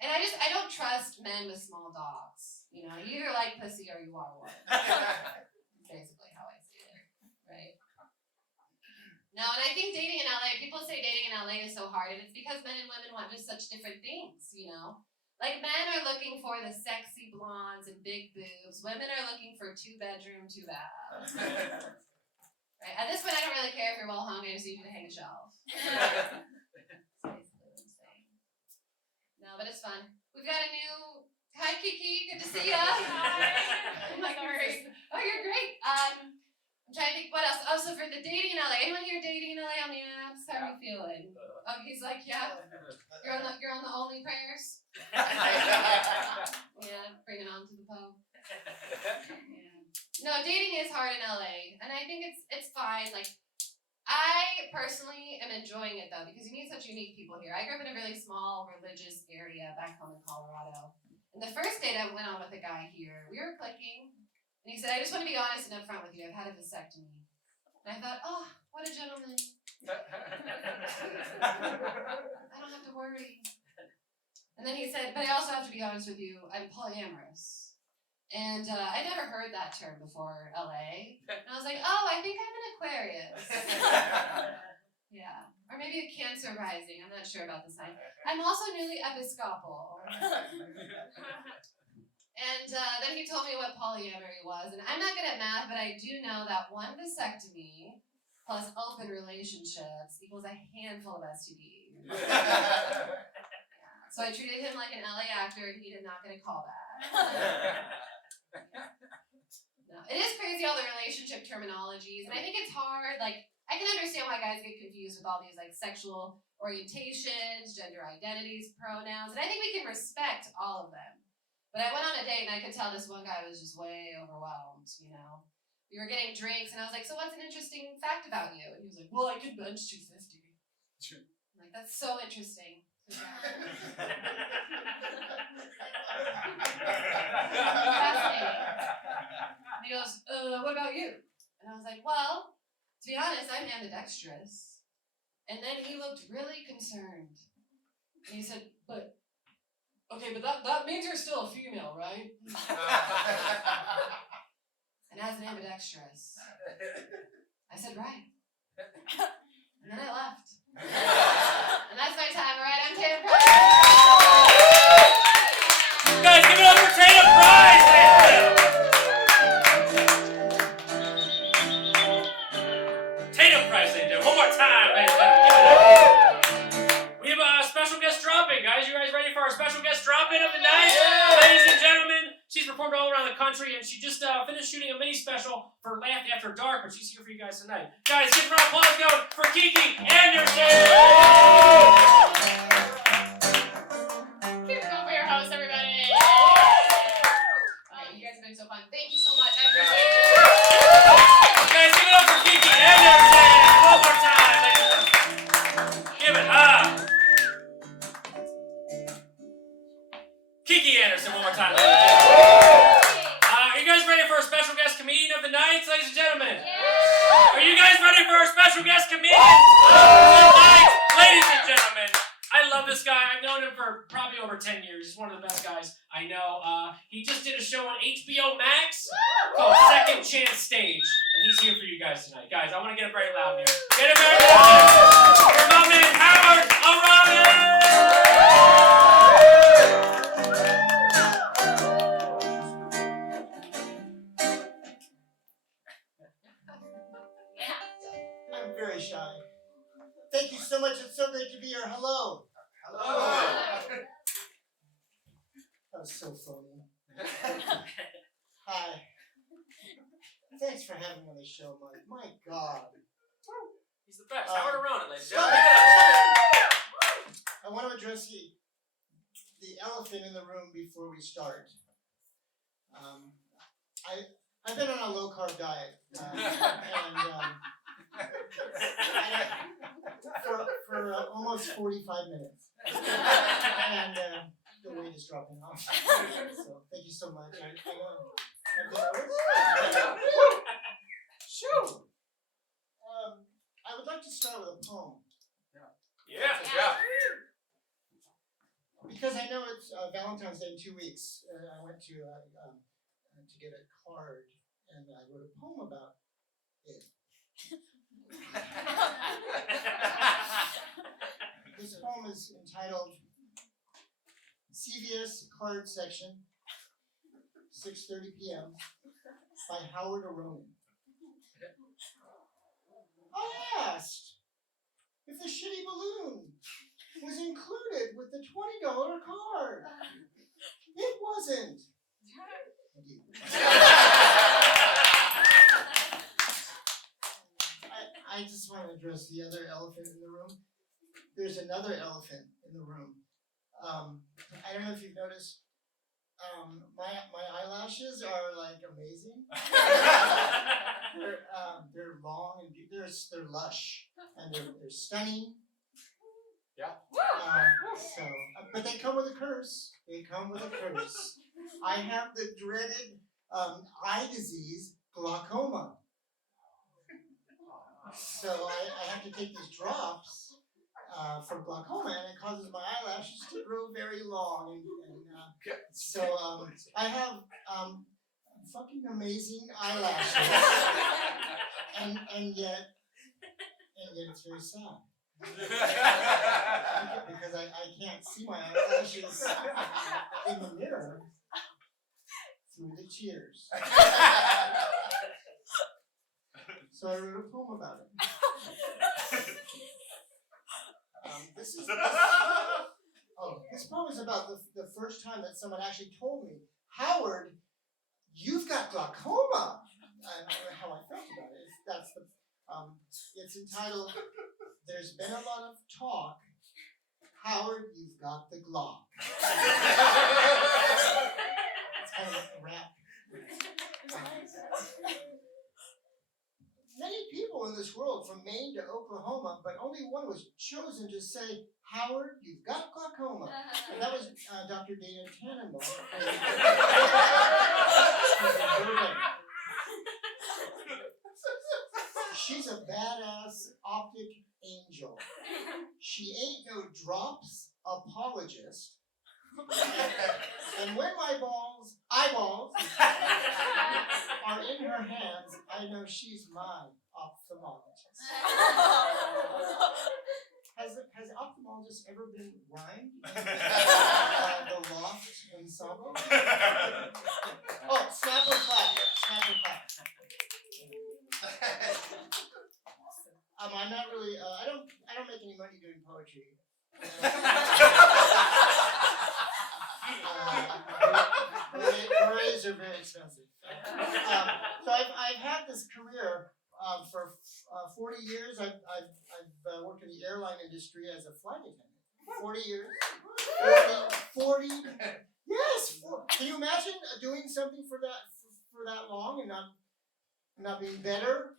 And I don't trust men with small dogs. You know, you either like pussy or you are one. Basically how I see it, right? No, and I think dating in LA, people say dating in LA is so hard, and it's because men and women want just such different things, you know? Like, men are looking for the sexy blondes and big boobs. Women are looking for 2-bedroom, 2 baths. Right? At this point, I don't really care if you're well hung, I just need you to hang a shelf. That's basically what I'm saying. No, but it's fun. We've got a new... Hi, Kiki. Good to see ya. Hi. I'm like, great. Oh, you're great. I'm trying to think what else. Oh, so for the dating in LA, anyone here dating in LA on the apps? How are you feeling? Oh, he's like, yeah. You're on the only prayers. Yeah, bring it on to the Pope. Yeah. No, dating is hard in LA, and I think it's fine. Like, I personally am enjoying it though because you meet such unique people here. I grew up in a really small religious area back home in Colorado, and the first date I went on with a guy here, we were clicking. And he said, I just want to be honest and upfront with you. I've had a vasectomy. And I thought, oh, what a gentleman. I don't have to worry. And then he said, but I also have to be honest with you. I'm polyamorous. And I never heard that term before LA. And I was like, oh, I think I'm an Aquarius. Yeah. Or maybe a Cancer rising. I'm not sure about the sign. I'm also newly Episcopal. And then he told me what polyamory was. And I'm not good at math, but I do know that one vasectomy plus open relationships equals a handful of STDs. Yeah. So I treated him like an LA actor, and he did not get a call back. No, it is crazy all the relationship terminologies. And I think it's hard. Like, I can understand why guys get confused with all these, like, sexual orientations, gender identities, pronouns. And I think we can respect all of them. But I went on a date and I could tell this one guy was just way overwhelmed, you know. We were getting drinks and I was like, so what's an interesting fact about you? And he was like, well, I could bench 250. I'm like, that's so interesting. Fascinating. And he goes, what about you? And I was like, well, to be honest, I'm ambidextrous. And then he looked really concerned. And he said, okay, but that means you're still a female, right? And as an ambidextrous, I said, right. And then I left. And that's my time, all right? I'm Tatum Price. Guys, give it up for Tatum Price! Tatum Price, they do. One more time, ladies and gentlemen. We have a special guest drop-in, guys. You guys ready for our special guest drop-in of the night? Yeah. Ladies and gentlemen, country, and she just finished shooting a mini special for Laugh After Dark, but she's here for you guys tonight. Guys, give a round of applause going for Kiki Andersen! Keep it going for your host, everybody. You guys have been so fun. Thank you so much. I appreciate it. Guys, give it up for Kiki Andersen! One more time, ladies. Give it up! Kiki Andersen, one more time, ladies. Are you guys ready for a special guest comedian of the night, ladies and gentlemen? Are you guys ready for a special guest comedian of the night, ladies and gentlemen? I love this guy. I've known him for probably over 10 years. He's one of the best guys I know. He just did a show on HBO Max called Second Chance Stage, and he's here for you guys tonight. Guys, I want to get it very loud here. Get it very loud for my man, Howard Aronin! I'm very shy. Thank you so much. It's so great to be here. Hello. That was so funny. Hi. Thanks for having me on the show, Mike. My God. He's the best. Howard Aronin, ladies and Stop gentlemen. I want to address the elephant in the room before we start. I've been on a low carb diet, for almost 45 minutes, and the weight is dropping off. So thank you so much. I would like to start with a poem. Yeah. Because I know it's Valentine's Day in 2 weeks. I went to get a card, and I wrote a poem about it. This poem is entitled CVS Card Section, 6:30 p.m. by Howard Aronin. I asked if the shitty balloon was included with the $20 card. It wasn't. I just want to address the other elephant in the room. There's another elephant in the room. I don't know if you've noticed. My eyelashes are like amazing. They're long and they're lush and they're stunning. Yeah. But they come with a curse. I have the dreaded eye disease, glaucoma. So I have to take these drops for glaucoma, and it causes my eyelashes to grow very long. So I have fucking amazing eyelashes, and yet it's very sad. Because I can't see my eyelashes in the mirror through the tears. So I wrote a poem about it. This poem is about the first time that someone actually told me, Howard, you've got glaucoma. I don't know how I felt about it. It's entitled, There's Been a Lot of Talk. Howard, you've got the glock. It's kind of a rap. Many people in this world, from Maine to Oklahoma, but only one was chosen to say, Howard, you've got glaucoma. And that was Dr. Dana Tannenbaum. She's a badass optic angel. She ain't no drops apologist. And when my eyeballs are in her hands, I know she's my ophthalmologist. Has ophthalmologist ever been rhymed in the Loft Ensemble? Oh, snap or clap. I'm not really. I don't make any money doing poetry. Berets are very expensive. So I've had this career for 40 years. I've worked in the airline industry as a flight attendant. 40 years. 40. Yes. Can you imagine doing something for that long and not being better?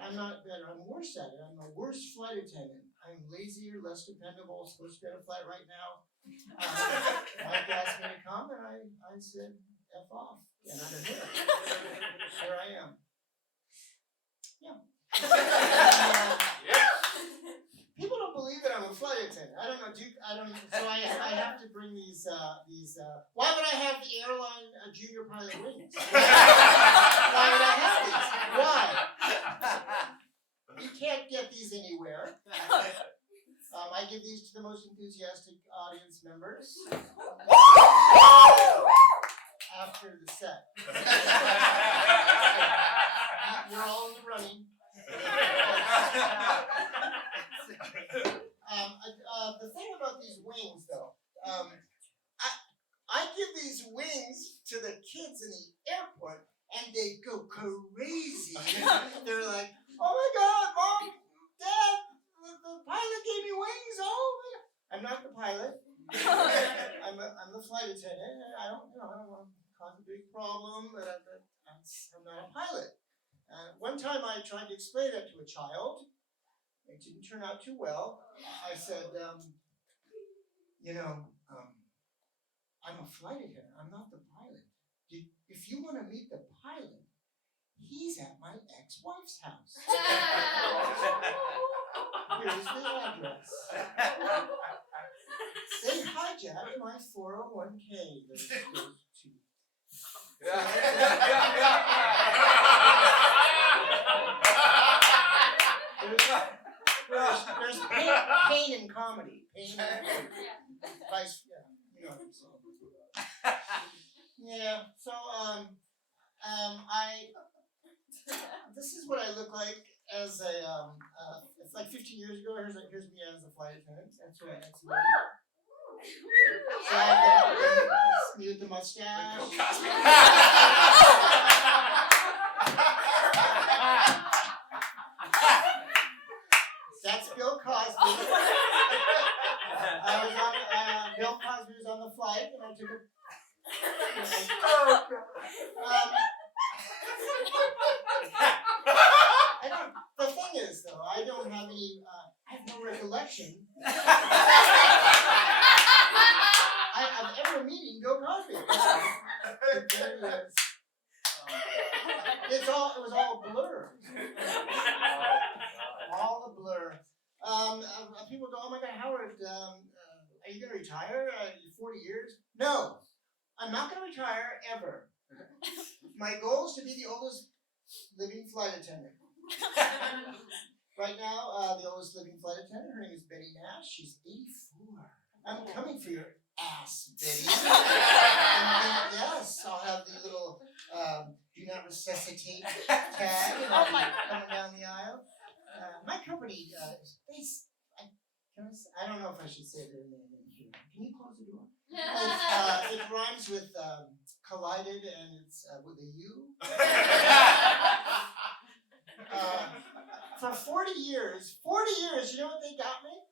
I'm not better. I'm worse at it. I'm a worse flight attendant. I'm lazier, less dependable. Supposed to be on a flight right now. Mike asked me to come, and I said, F off. And I'm here. Here I am. Yeah. People don't believe that I'm a flight attendant. I don't know. So I have to bring these. Why would I have the airline junior pilot wings? Why would I have these? Why? You can't get these anywhere. I give these to the most enthusiastic audience members after the set. You're all in the running. The thing about these wings, though, I give these wings to the kids in the airport, and they go crazy. They're like, "Oh my God, Mom, Dad, the pilot gave me wings! Oh my God!" I'm not the pilot. I'm the flight attendant. And I don't want to cause a big problem, but I'm not a pilot. One time I tried to explain that to a child. It didn't turn out too well. I said, I'm a flight attendant. I'm not the pilot. If you want to meet the pilot, he's at my ex-wife's house. Here's the address. They hijacked my 401k. Those two. There's pain in comedy. Pain in vice. Yeah, Yeah. So this is what I look like as a. It's like 15 years ago. Here's me as a flight attendant. That's me. That's me with the mustache. That's Bill Cosby. Bill Cosby was on the flight, and I took a. The thing is, though, I don't have any. I have no recollection of ever meeting Bill Cosby. There he is. It was all a blur. All a blur. People go, "Oh my God, Howard, are you going to retire? You're 40 years?" No, I'm not going to retire ever. My goal is to be the oldest living flight attendant. Right now, the oldest living flight attendant, her name is Betty Nash. She's 84. I'm coming for your ass, Betty. And yes, I'll have the little do not resuscitate tag coming down the aisle. My company, I don't know if I should say their name in here. Can you close the door? It rhymes with collided, and it's with a U. For 40 years, you know what they got me?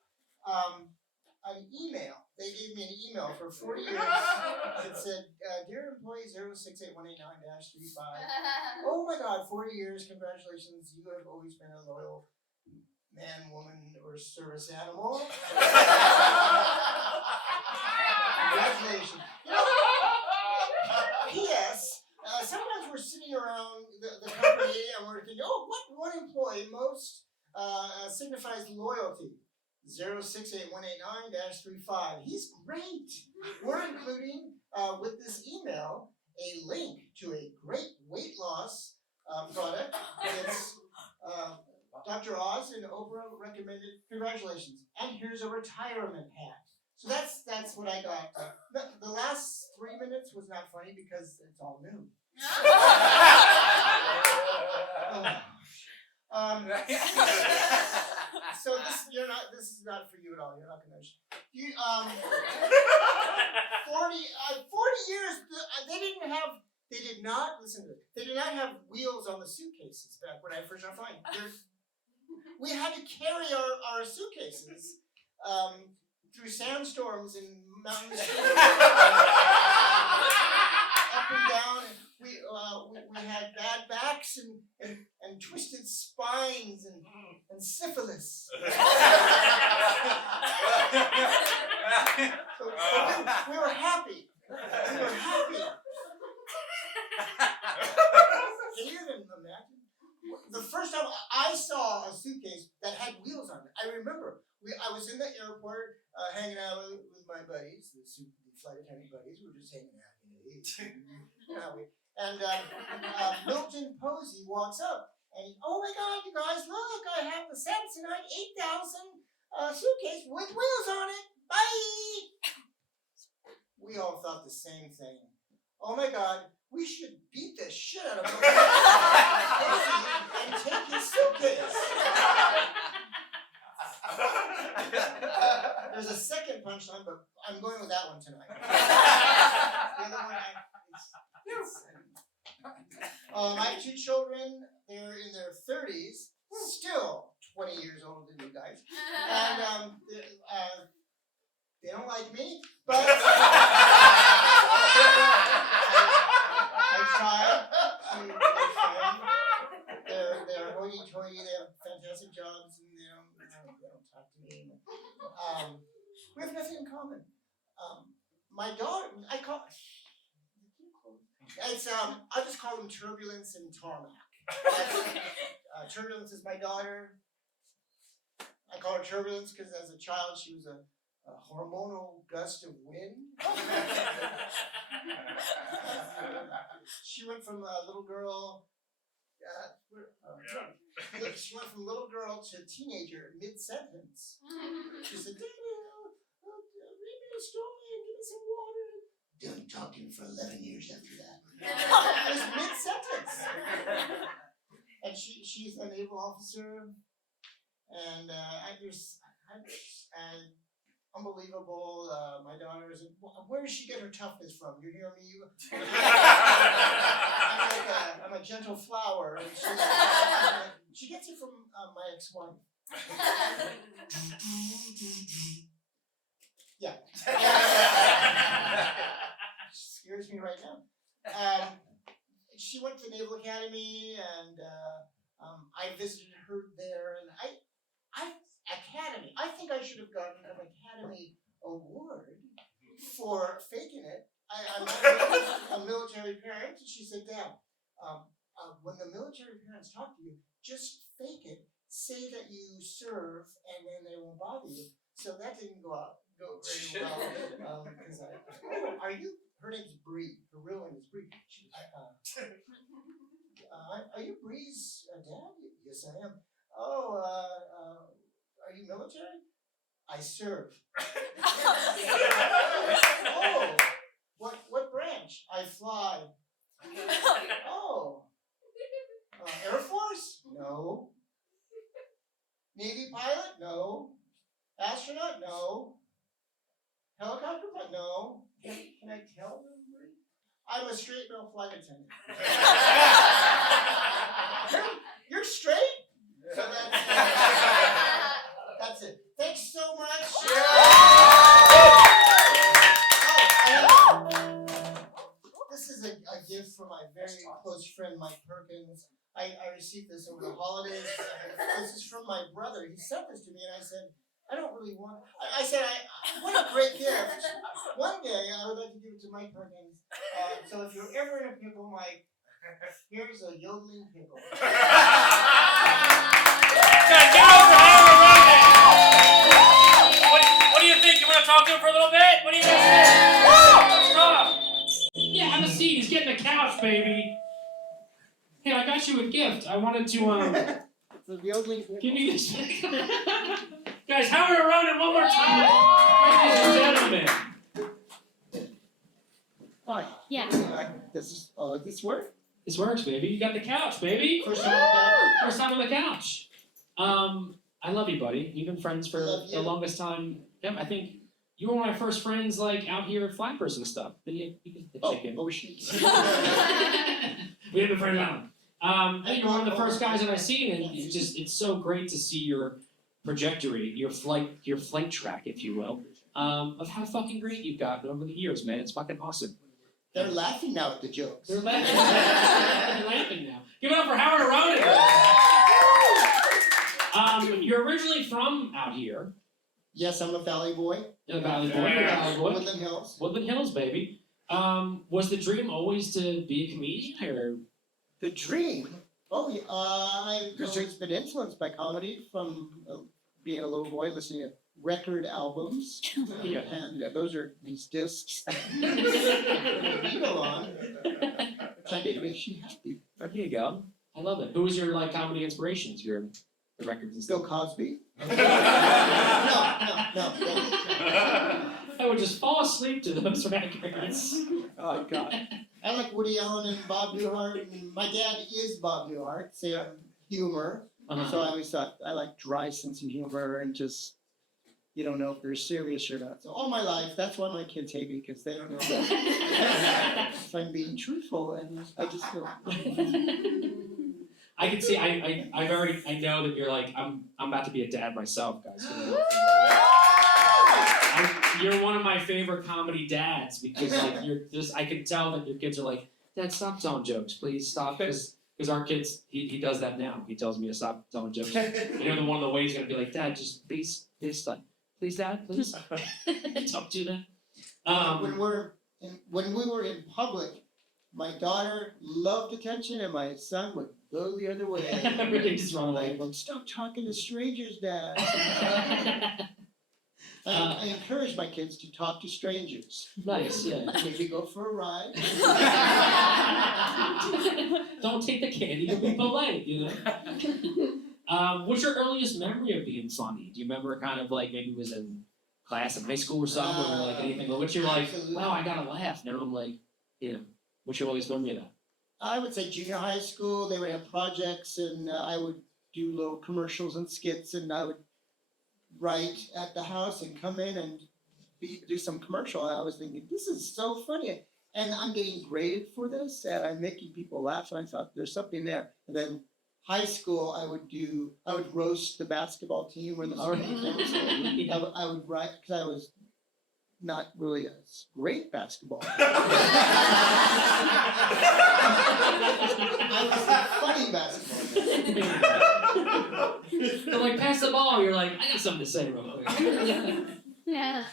An email. They gave me an email for 40 years. It said, "Dear employee 068189-35. Oh my God, 40 years, congratulations. You have always been a loyal man, woman, or service animal. Congratulations." P.S. Sometimes we're sitting around the company and we're thinking, "Oh, what one employee most signifies loyalty?" 068189-35. He's great. We're including with this email a link to a great weight loss product. It's Dr. Oz and Oprah recommended. Congratulations. And here's a retirement hat. So that's what I got. The last 3 minutes was not funny because it's all new. So this is not for you at all. You're not gonna. You 40 years. They did not listen to it. They did not have wheels on the suitcases back when I first got flying. We had to carry our suitcases through sandstorms and mountains, up and down. And we had bad backs and twisted spines and syphilis. So we were happy. We were happy. Can you even imagine? The first time I saw a suitcase that had wheels on it, I remember I was in the airport hanging out with my buddies, the flight attendant buddies. We were just hanging out, and Milton Posey walks up and oh my God, you guys, look! I have the Samsonite 8000 suitcase with wheels on it. Bye. We all thought the same thing. Oh my God. We should beat the shit out of him and take his suitcase. There's a second punchline, but I'm going with that one tonight. The other one, I have 2 children. They're in their 30s, still 20 years older than you guys, and they don't like me, but. I tried to make friends. They're hoity-toity. They have fantastic jobs, and they don't talk to me. We have nothing in common. My daughter, I just call them Turbulence and Tarmac. Turbulence is my daughter. I call her Turbulence because as a child she was a hormonal gust of wind. She went from a little girl. She went from little girl to teenager mid-sentence. She said, "Daddy, read me a story and give me some water." Didn't talk to him for 11 years after that. It was mid-sentence. And she's a naval officer, and unbelievable. My daughter is. Where does she get her toughness from? You hear me? I'm a gentle flower. And she gets it from my ex-wife. Yeah. Scares me right now. She went to Naval Academy, and I visited her there, and Academy. I think I should have gotten an Academy Award for faking it. I'm a military parent, and she said, "Dad, when the military parents talk to you, just fake it. Say that you serve, and then they won't bother you." So that didn't go very well. Are you? Her name's Bree. Her real name is Bree. Are you Bree's dad? Yes, I am. Oh, are you military? I serve. Oh, what branch? I fly. Oh, Air Force? No. Navy pilot? No. Astronaut? No. Helicopter pilot? No. Can I tell them? I'm a straight male flight attendant. You're straight? So that's it. Thanks so much. This is a gift from my very close friend Mike Perkins. I received this over the holidays. This is from my brother. He sent this to me, and I said, I don't really want. I said, what a great gift. One day I would like to give it to Mike Perkins. So if you're ever in a pickle, Mike, here's a yodeling pickle. Guys, give it up for Aronin! What do you think? You want to talk to him for a little bit? What do you guys think? Yeah, have a seat. He's getting a couch, baby. Hey, I got you a gift. I wanted to The yodeling pickle. give you this. Guys, Howard Aronin one more time. Ladies and gentlemen. Hi. Yeah. This work? This works, baby. You got the couch, baby. First time on the couch. First time on the couch. I I love you, buddy. You've been friends for Love the you. longest time. Yeah, I think you were one of my first friends, like out here at Flappers and stuff. You can check in. Shit. We have been friends now. I think you're one of the first guys that I've seen, and it's so great to see your trajectory, your flight track, if you will, of how fucking great you've gotten over the years, man. It's fucking awesome. They're laughing now at the jokes. They're laughing. They're laughing now. Give it up for Howard Aronin. You're originally from out here. Yes, I'm a Valley boy. You're a Valley boy. You're a Valley boy. Woodland Hills. Woodland Hills, baby. Was the dream always to be a comedian, or? The dream. Oh, yeah, I've always been influenced by comedy from being a little boy listening to record albums. Yeah. And those are these discs. Beagle on. Trying to make you happy. There you go. I love it. Who was your like comedy inspirations? Your the records and stuff. Bill Cosby. No. I would just fall asleep to those records. Oh, God. I like Woody Allen and Bob Newhart. And my dad is Bob Newhart, so humor. Uh-huh. So I always thought I like dry sense of humor and just, you don't know if they're serious or not. So all my life, that's why my kids hate me, because they don't know if I'm being truthful, and I just feel. I can see. I know that you're like I'm about to be a dad myself, guys. You're one of my favorite comedy dads because like I can tell that your kids are like, Dad, stop telling jokes, please stop, because our kids he does that now. He tells me to stop telling jokes. You know, one of the ways he's gonna be like, Dad, just please stop, please, Dad, please. Don't do that. When we were in public, my daughter loved attention, and my son would go the other way. Everything just run away. Like, stop talking to strangers, Dad. I encourage my kids to talk to strangers. Nice, yeah. Maybe go for a ride. Don't take the candy, you'll be polite, you know? What's your earliest memory of being funny? Do you remember kind of like maybe it was in class in high school or something, or like anything? But what's your like, wow, I got to laugh. Now I'm like, what's your earliest memory of that? I would say junior high school, they would have projects, and I would do little commercials and skits, and I would write at the house and come in and do some commercial. And I was thinking, this is so funny. And I'm getting graded for this, and I'm making people laugh. And I thought, there's something there. And then high school, I would roast the basketball team or the I would write, because I was not really a great basketball player. I was a funny basketball player. They're like, pass the ball. You're like, I got something to say real quick. Yeah.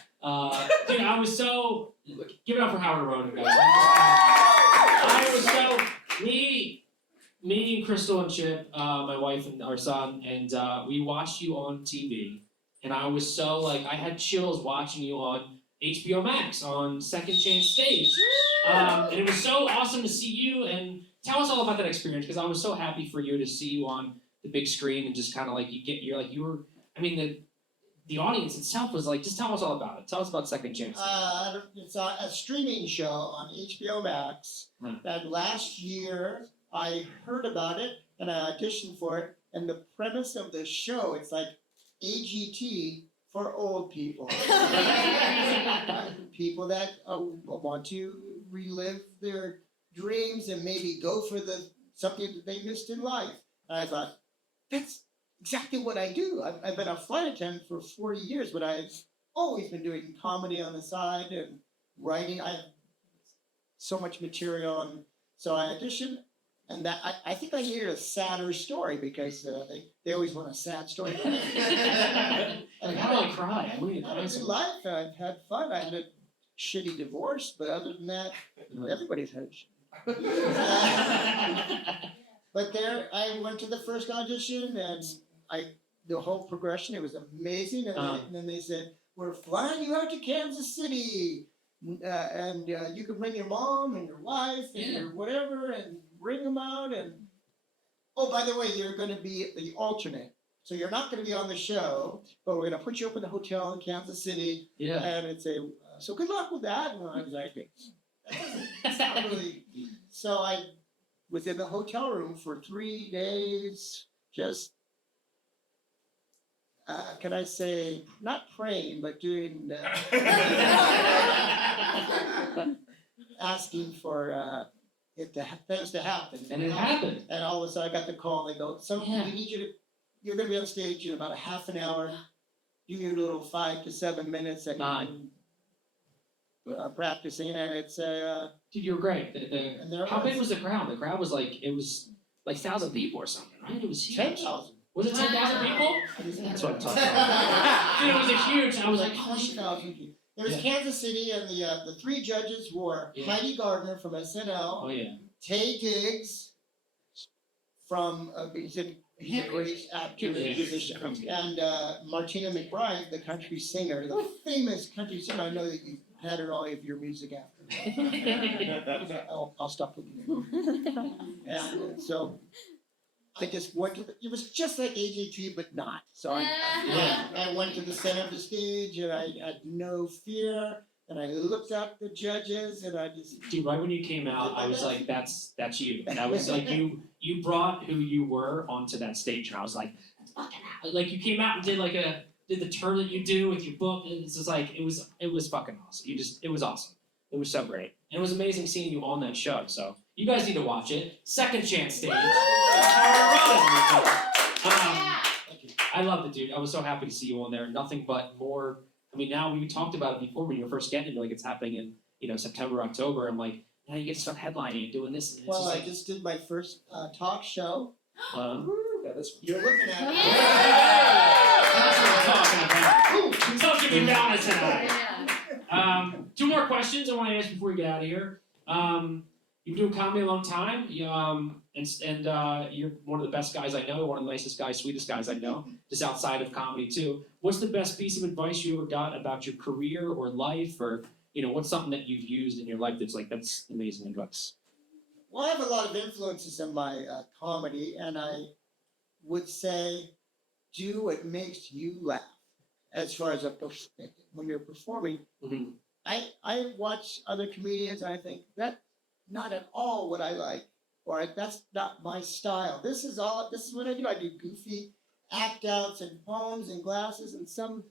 Dude, I was so. Give it up for Howard Aronin, guys. I was so. Me and Crystal and Chip, my wife and our son, and we watched you on TV. And I was so like, I had chills watching you on HBO Max on Second Chance Stage. And it was so awesome to see you. And tell us all about that experience, because I was so happy for you to see you on the big screen and just kind of like the audience itself was like, just tell us all about it. Tell us about Second Chance. It's a streaming show on HBO Max. That last year I heard about it and I auditioned for it. And the premise of the show, it's like AGT for old people. People that want to relive their dreams and maybe go for something that they missed in life. And I thought, that's exactly what I do. I've been a flight attendant for 40 years, but I've always been doing comedy on the side and writing. I have so much material, and so I auditioned. And that I think I needed a sadder story, because they always want a sad story. Like, how do I cry? I need to cry. I've had a life. I've had fun. I had a shitty divorce, but other than that, everybody's had a But there, I went to the first audition, and the whole progression, it was amazing. And then they said, we're flying you out to Kansas City, and you can bring your mom and your wife and your whatever, and bring them out. And oh, by the way, you're going to be the alternate. So you're not going to be on the show, but we're going to put you up in the hotel in Kansas City. Yeah. And it's so good luck with that. And I was like, that's not really. So I was in the hotel room for 3 days, just can I say, not praying, but doing, asking for things to happen. And it happened. And all of a sudden I got the call. They go, we need you to, you're going to be on stage in about a half an hour. Do your little 5 to 7 minutes that practicing, and it's Dude, you were great. How big was the crowd? The crowd was like, it was like 1,000 people or something, right? It was huge. 10,000. Was it 10,000 people? That's what I'm talking about. Dude, it was a huge. I was like, holy shit. 10,000 people. There was Kansas City, and the 3 judges were Heidi Gardner from SNL. Oh yeah. Tay Diggs from he's a great actor, and Martina McBride, the country singer, the famous country singer. I know that you've had her all of your music after. I'll stop looking at you. And so I just went to it was just like AJT, but not. So I went to the center of the stage, and I had no fear. And I looked up the judges, and I just... Dude, right when you came out, I was like, that's you. And I was like, you brought who you were onto that stage, and I was like, that's fucking out. Like, you came out and did the turn that you do with your book, and it's just like, it was fucking awesome. It was awesome. It was so great. And it was amazing seeing you on that show, so you guys need to watch it. Second Chance stage. I loved it, dude. I was so happy to see you on there. Nothing but more... I mean, now we talked about it before when you were first getting into like it's happening in September, October. I'm like, now you get to start headlining and doing this. And well, I just did my first talk show. Yeah, this one. You're looking at it. That's what I'm talking about. Talk to me down tonight. 2 more questions I want to ask before we get out of here. You've been doing comedy a long time. And you're one of the best guys I know, one of the nicest guys, sweetest guys I know, just outside of comedy too. What's the best piece of advice you ever got about your career or life, or what's something that you've used in your life that's amazing advice? Well, I have a lot of influences in my comedy, and I would say do what makes you laugh. As far as when you're performing, I watch other comedians, and I think that's not at all what I like. Or that's not my style. This is what I do. I do goofy act outs and poems and glasses, and some,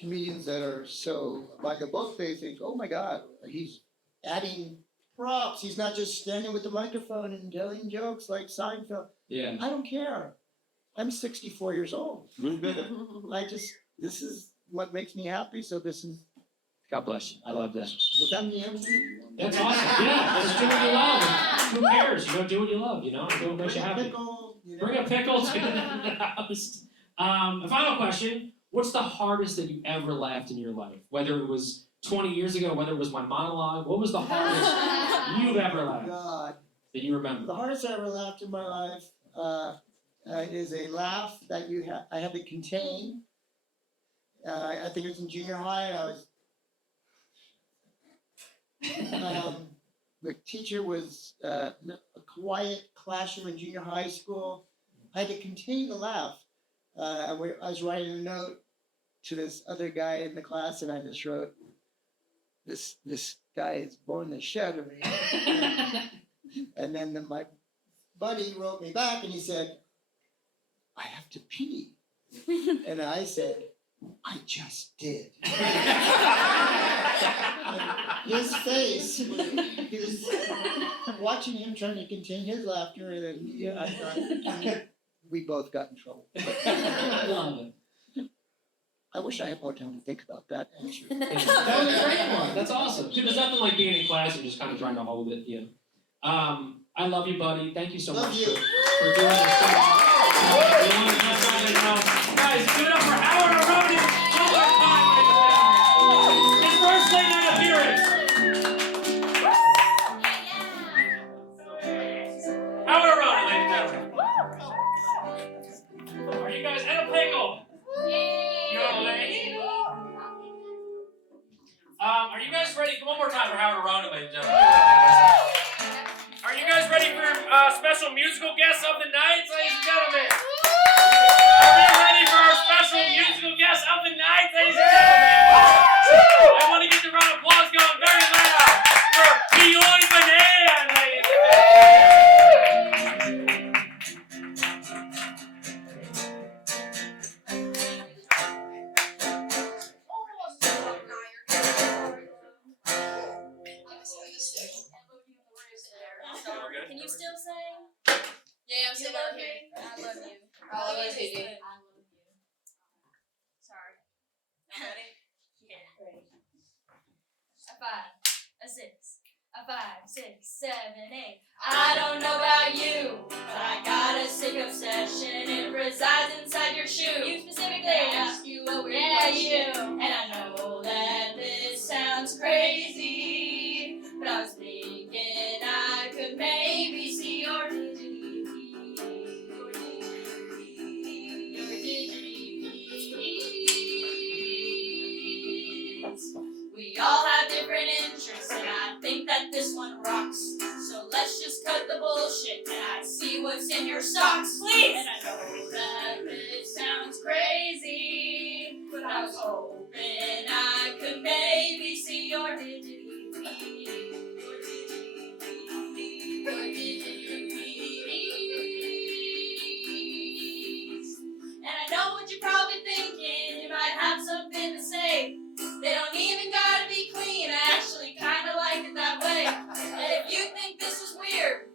comedians that are so by the book, they think, oh my God, he's adding props. He's not just standing with the microphone and telling jokes like Seinfeld. Yeah. I don't care. I'm 64 years old. This is what makes me happy. So this is. God bless you. I love that. Was that the answer? That's awesome. Yeah, just do what you love. Who cares? Do what you love. Do what makes you happy. Bring a pickle to the house. A final question. What's the hardest that you ever laughed in your life? Whether it was 20 years ago, whether it was my monologue, what was the hardest you've ever laughed that you remember? The hardest I ever laughed in my life is a laugh that I had to contain. I think it was in junior high, and I was the teacher was a quiet classroom in junior high school. I had to continue to laugh. I was writing a note to this other guy in the class, and I just wrote, this guy is born the shit of me. And then my buddy wrote me back, and he said, I have to pee. And I said, I just did. His face, he was watching him trying to contain his laughter, and then I thought we both got in trouble. I wish I had more time to think about that answer. That was a great one. That's awesome. Dude, there's nothing like being in class and just kind of trying to hold it. I love you, buddy. Thank you so much for doing this. Guys, give it up for Aronin. His first late night appearance. Aronin, ladies and gentlemen. Are you guys at a pickle? You're late. Are you guys ready? One more time for Aronin, ladies and gentlemen. Are you guys ready for special musical guests of the night, ladies and gentlemen? Are we ready for our special musical guest of the night, ladies and gentlemen? I want to get the round of applause going very loud for Byoy Bnand, ladies and gentlemen. I'm You sitting love over here. me. I love you. I love you too, dude. I love you. Sorry. Ready? Yeah. Ready. A 5, a 6, a 5, 6, 7, 8. I don't know about you, but I got a sick obsession. It resides inside your shoe. You specifically. I ask you a weird question. And I know that this sounds crazy, but I was thinking I could maybe see your digity piece. Your digity piece. We all have different interests, and I think that this one rocks. So let's just cut the bullshit, and I see what's in your socks, please. And I know that this sounds crazy, but I was hoping I could maybe see your digity piece. Your digity piece. Your digity piece. And I know what you're probably thinking. You might have something to say. They don't even gotta be clean. I actually kinda like it that way. And if you think this is weird,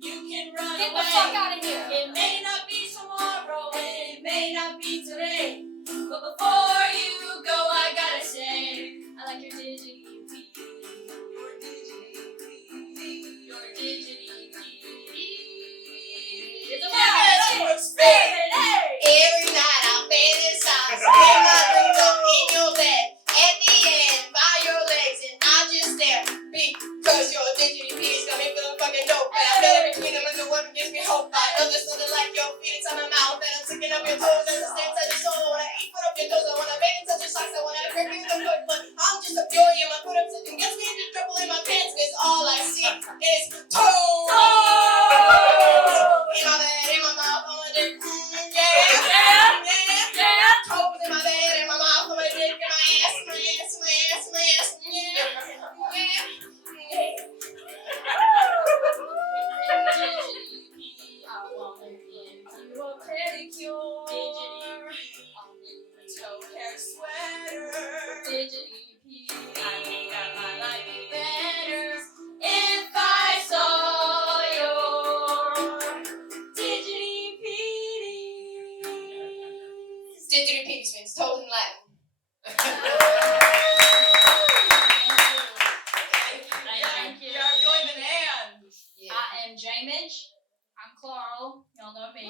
you can run away. Get the fuck out of here. It may not be tomorrow, and it may not be today. But before you go, I gotta say, I like your digity piece. Your digity piece. Your digity piece. It's a vibe. Spin it, hey! Every night I fantasize. Hear my dreams up in your bed. At the end, by your legs, and I just stare. Because your digity piece got me feeling fucking dope. And I feel it between them and the one gives me hope. I know there's something like your feet inside my mouth. And I'm ticking up your toes. And I'm staying inside your soul. I wanna eat foot up your toes. I wanna bang and touch your socks. I wanna grip you with a foot. But I'm just a fury and my foot up something gets me into trouble in my pants. Cause all I see is toes. In my bed, in my mouth, on my dick. Yeah. Toes in my bed, in my mouth, on my dick, in my ass, my ass, my ass, my ass. I wanna give you a pedicure. Toe hair sweater. Digity P. I think I might like it better if I saw your digity P's. Digity penis means toes in Latin. Thank you. You're Byoy Bnand. I am Jamage. I'm Carl. Y'all know me.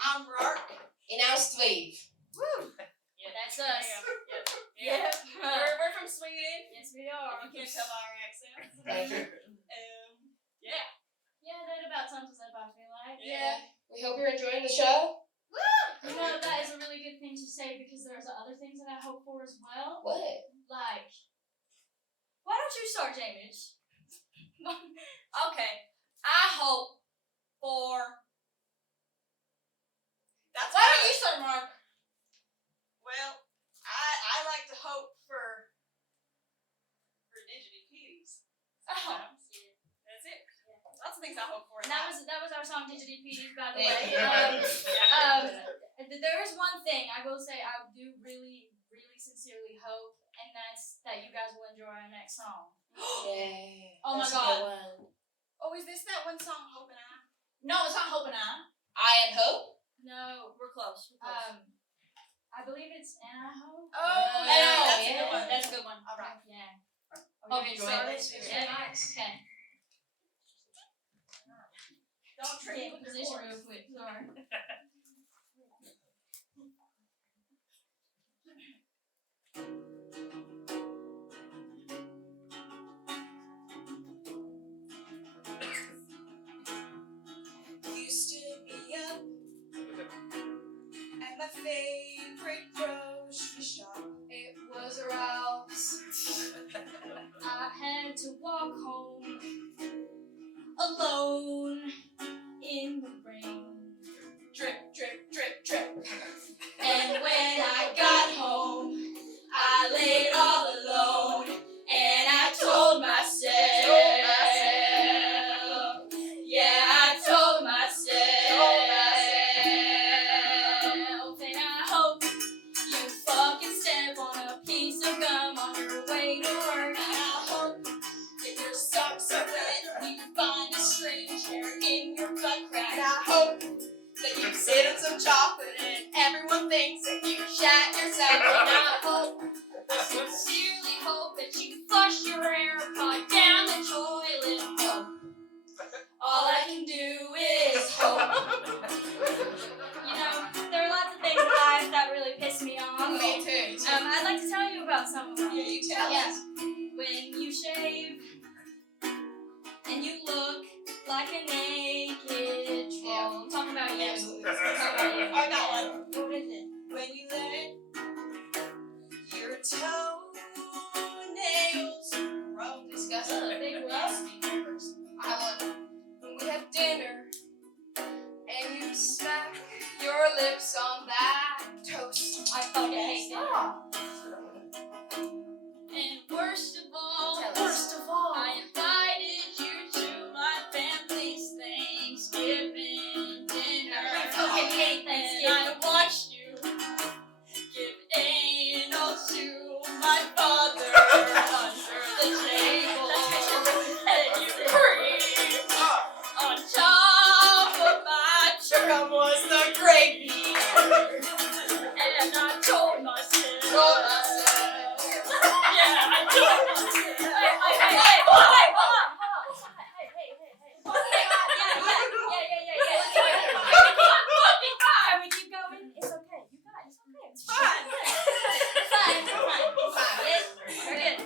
I'm Rourke. And I'm Steve. Yeah, that's us. Yeah. Yeah. We're from Sweden. Yes, we are. You can't tell by our accents. Yeah. Yeah, that about sums us up, I feel like. Yeah. We hope you're enjoying the show. You know, that is a really good thing to say because there's other things that I hope for as well. What? Like, why don't you start, Jamage? Okay. I hope for. That's Why don't you start, Mark? Well, I like to hope for digity peas. Oh. That's it. Lots of things I hope for. And that was our song Digity Petey, by the Thank way. you. There is one thing I will say I do really, really sincerely hope, and that's that you guys will enjoy our next song. Yeah. Oh my That's a God. good one. Oh, is this that one song, Hope and I? No, it's not Hope and I. I and Hope? No, we're close. I believe it's And I Hope. Oh, yeah, that's a good one. That's a good one. All right. Yeah. Hope you Okay, enjoy sorry. this. Yeah, okay. Don't trick Get me in with position your real quick. Sorry. You stood me up at my favorite grocery shop. It was Ralph's. I had to walk home alone in the rain. Drip, drip, drip, drip. And when I got home, I laid all alone, and I told myself, yeah, I told myself, and I hope you fucking step on a piece of gum on your way to work. And I hope that your socks are wet, you find it strange. shat yourself. And I sincerely hope that you flush your AirPod down the toilet. Hope. All I can do is hope. You know, there are lots of things in life that really piss me off. Me too. I'd like to tell you about some of them. Yeah, you tell us. When you shave and you look like a naked troll. Yeah. I'm talking about you. Absolutely. I'm talking about you. I got one. What is it? When you let your toenails grow. Disgusting. They grow. I want when we have dinner and you smack your lips on that toast. I fucking hate dinner. And worst of all, I invited you to my family's Thanksgiving dinner. I fucking hate Thanksgiving. And I watched you give anal to my father under the table. And you creamed on top of my Come was the gravy. and I told myself. Yeah, I told myself. Hey, hold on. Can we keep going? It's okay. You got it. It's okay. It's fine. It's fine. We're good.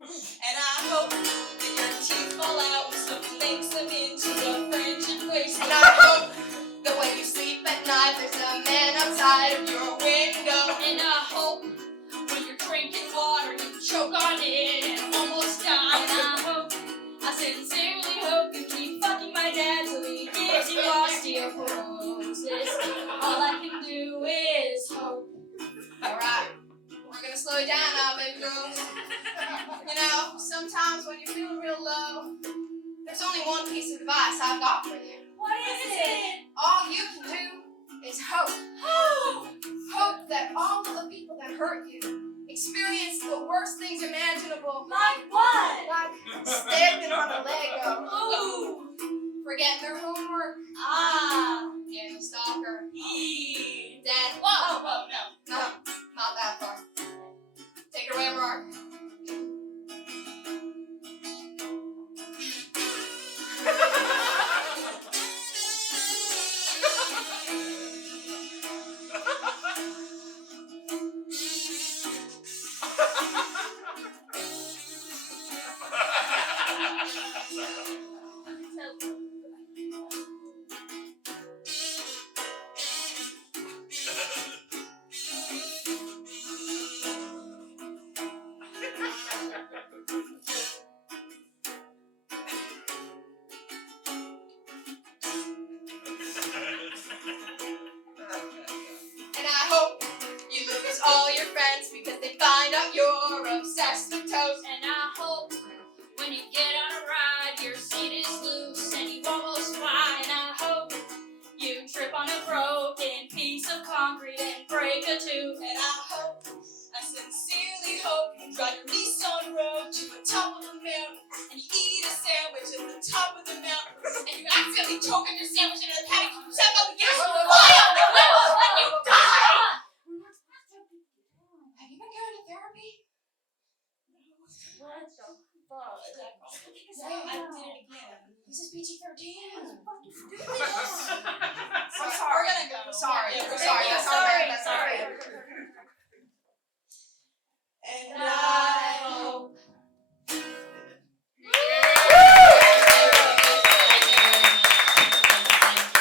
And I hope that your teeth fall out so it links them into the French embrace. And I hope that when you sleep at night, there's a man outside of your window. And I hope when you're drinking water, you choke on it and almost die. And I sincerely hope you keep fucking my dad till he gives you osteoporosis. All I can do is hope. Alright, we're gonna slow it down now, baby girls. You know, sometimes when you're feeling real low, there's only one piece of advice I've got for you. What is it? All you can do is hope. Hope that all of the people that hurt you experience the worst things imaginable. Like what? Like stepping on a Lego. Ooh. Forgetting their homework. Ah. Getting a stalker. Eee. Dead. Whoa. No, not that far. Take it away, Mark. And I hope you lose all your friends because they find out you're obsessed with toast. And I hope when you get on a ride, your seat is loose and you almost fly. And I hope you trip on a broken piece of concrete and break a tooth. And I sincerely hope you drive your Nissan Road to the top of the mountain and you eat a sandwich at the top of the mountain and you accidentally choke on your sandwich into the patty. You step on the gas and fly out the window and you die. Have you been going to therapy? What the fuck? I did it again. This is PG-13. I'm sorry. We're gonna go. Sorry. Yeah, We're sorry. That's our bad. That's our sorry. bad. And I hope.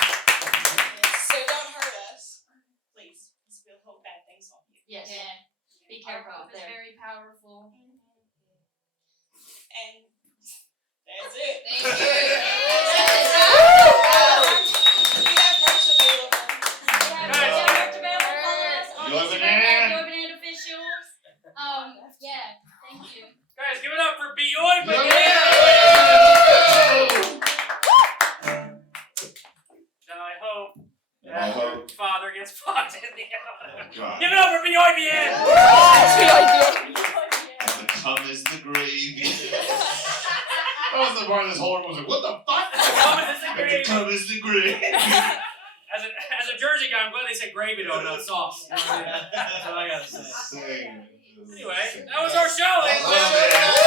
So don't hurt us, please. Because we'll hope bad things on you. Yes. Yeah. Be careful out It's there. very powerful. And that's it. Thank you. We have merch available. Merch available. Follow us on Byoy Instagram Bnand. at Byoy Bnand Official. Yeah. Thank you. Guys, give it up for Byoy Bnand. Now I hope I hope. Father gets fucked in the God. Give it up for Byoy Bnand. And the cum is the gravy. That was the part of this whole room was like, what the fuck? Cum is the And the gravy. cum is the gravy. As it Jersey guy, I'm glad they said gravy though, not sauce. You know what I mean? That's what I gotta say. Anyway, that was our show, ladies and gentlemen.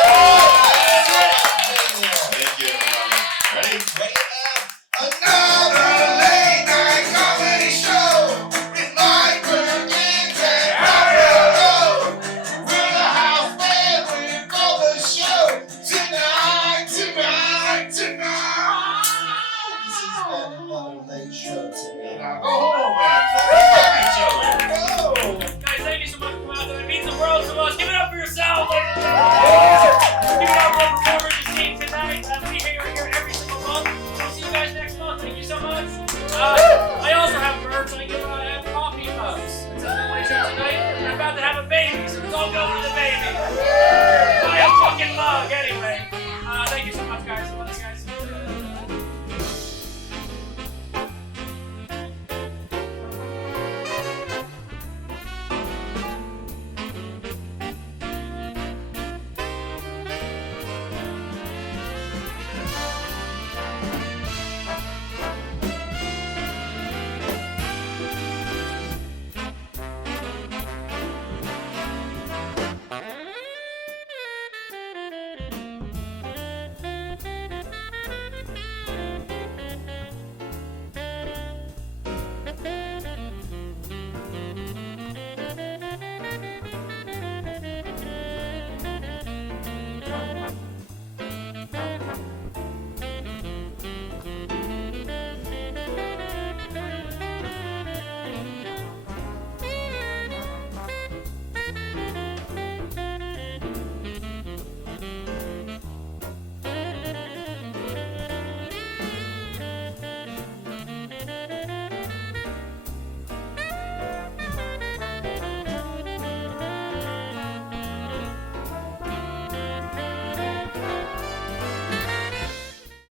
Thank you, everybody. Ready? Another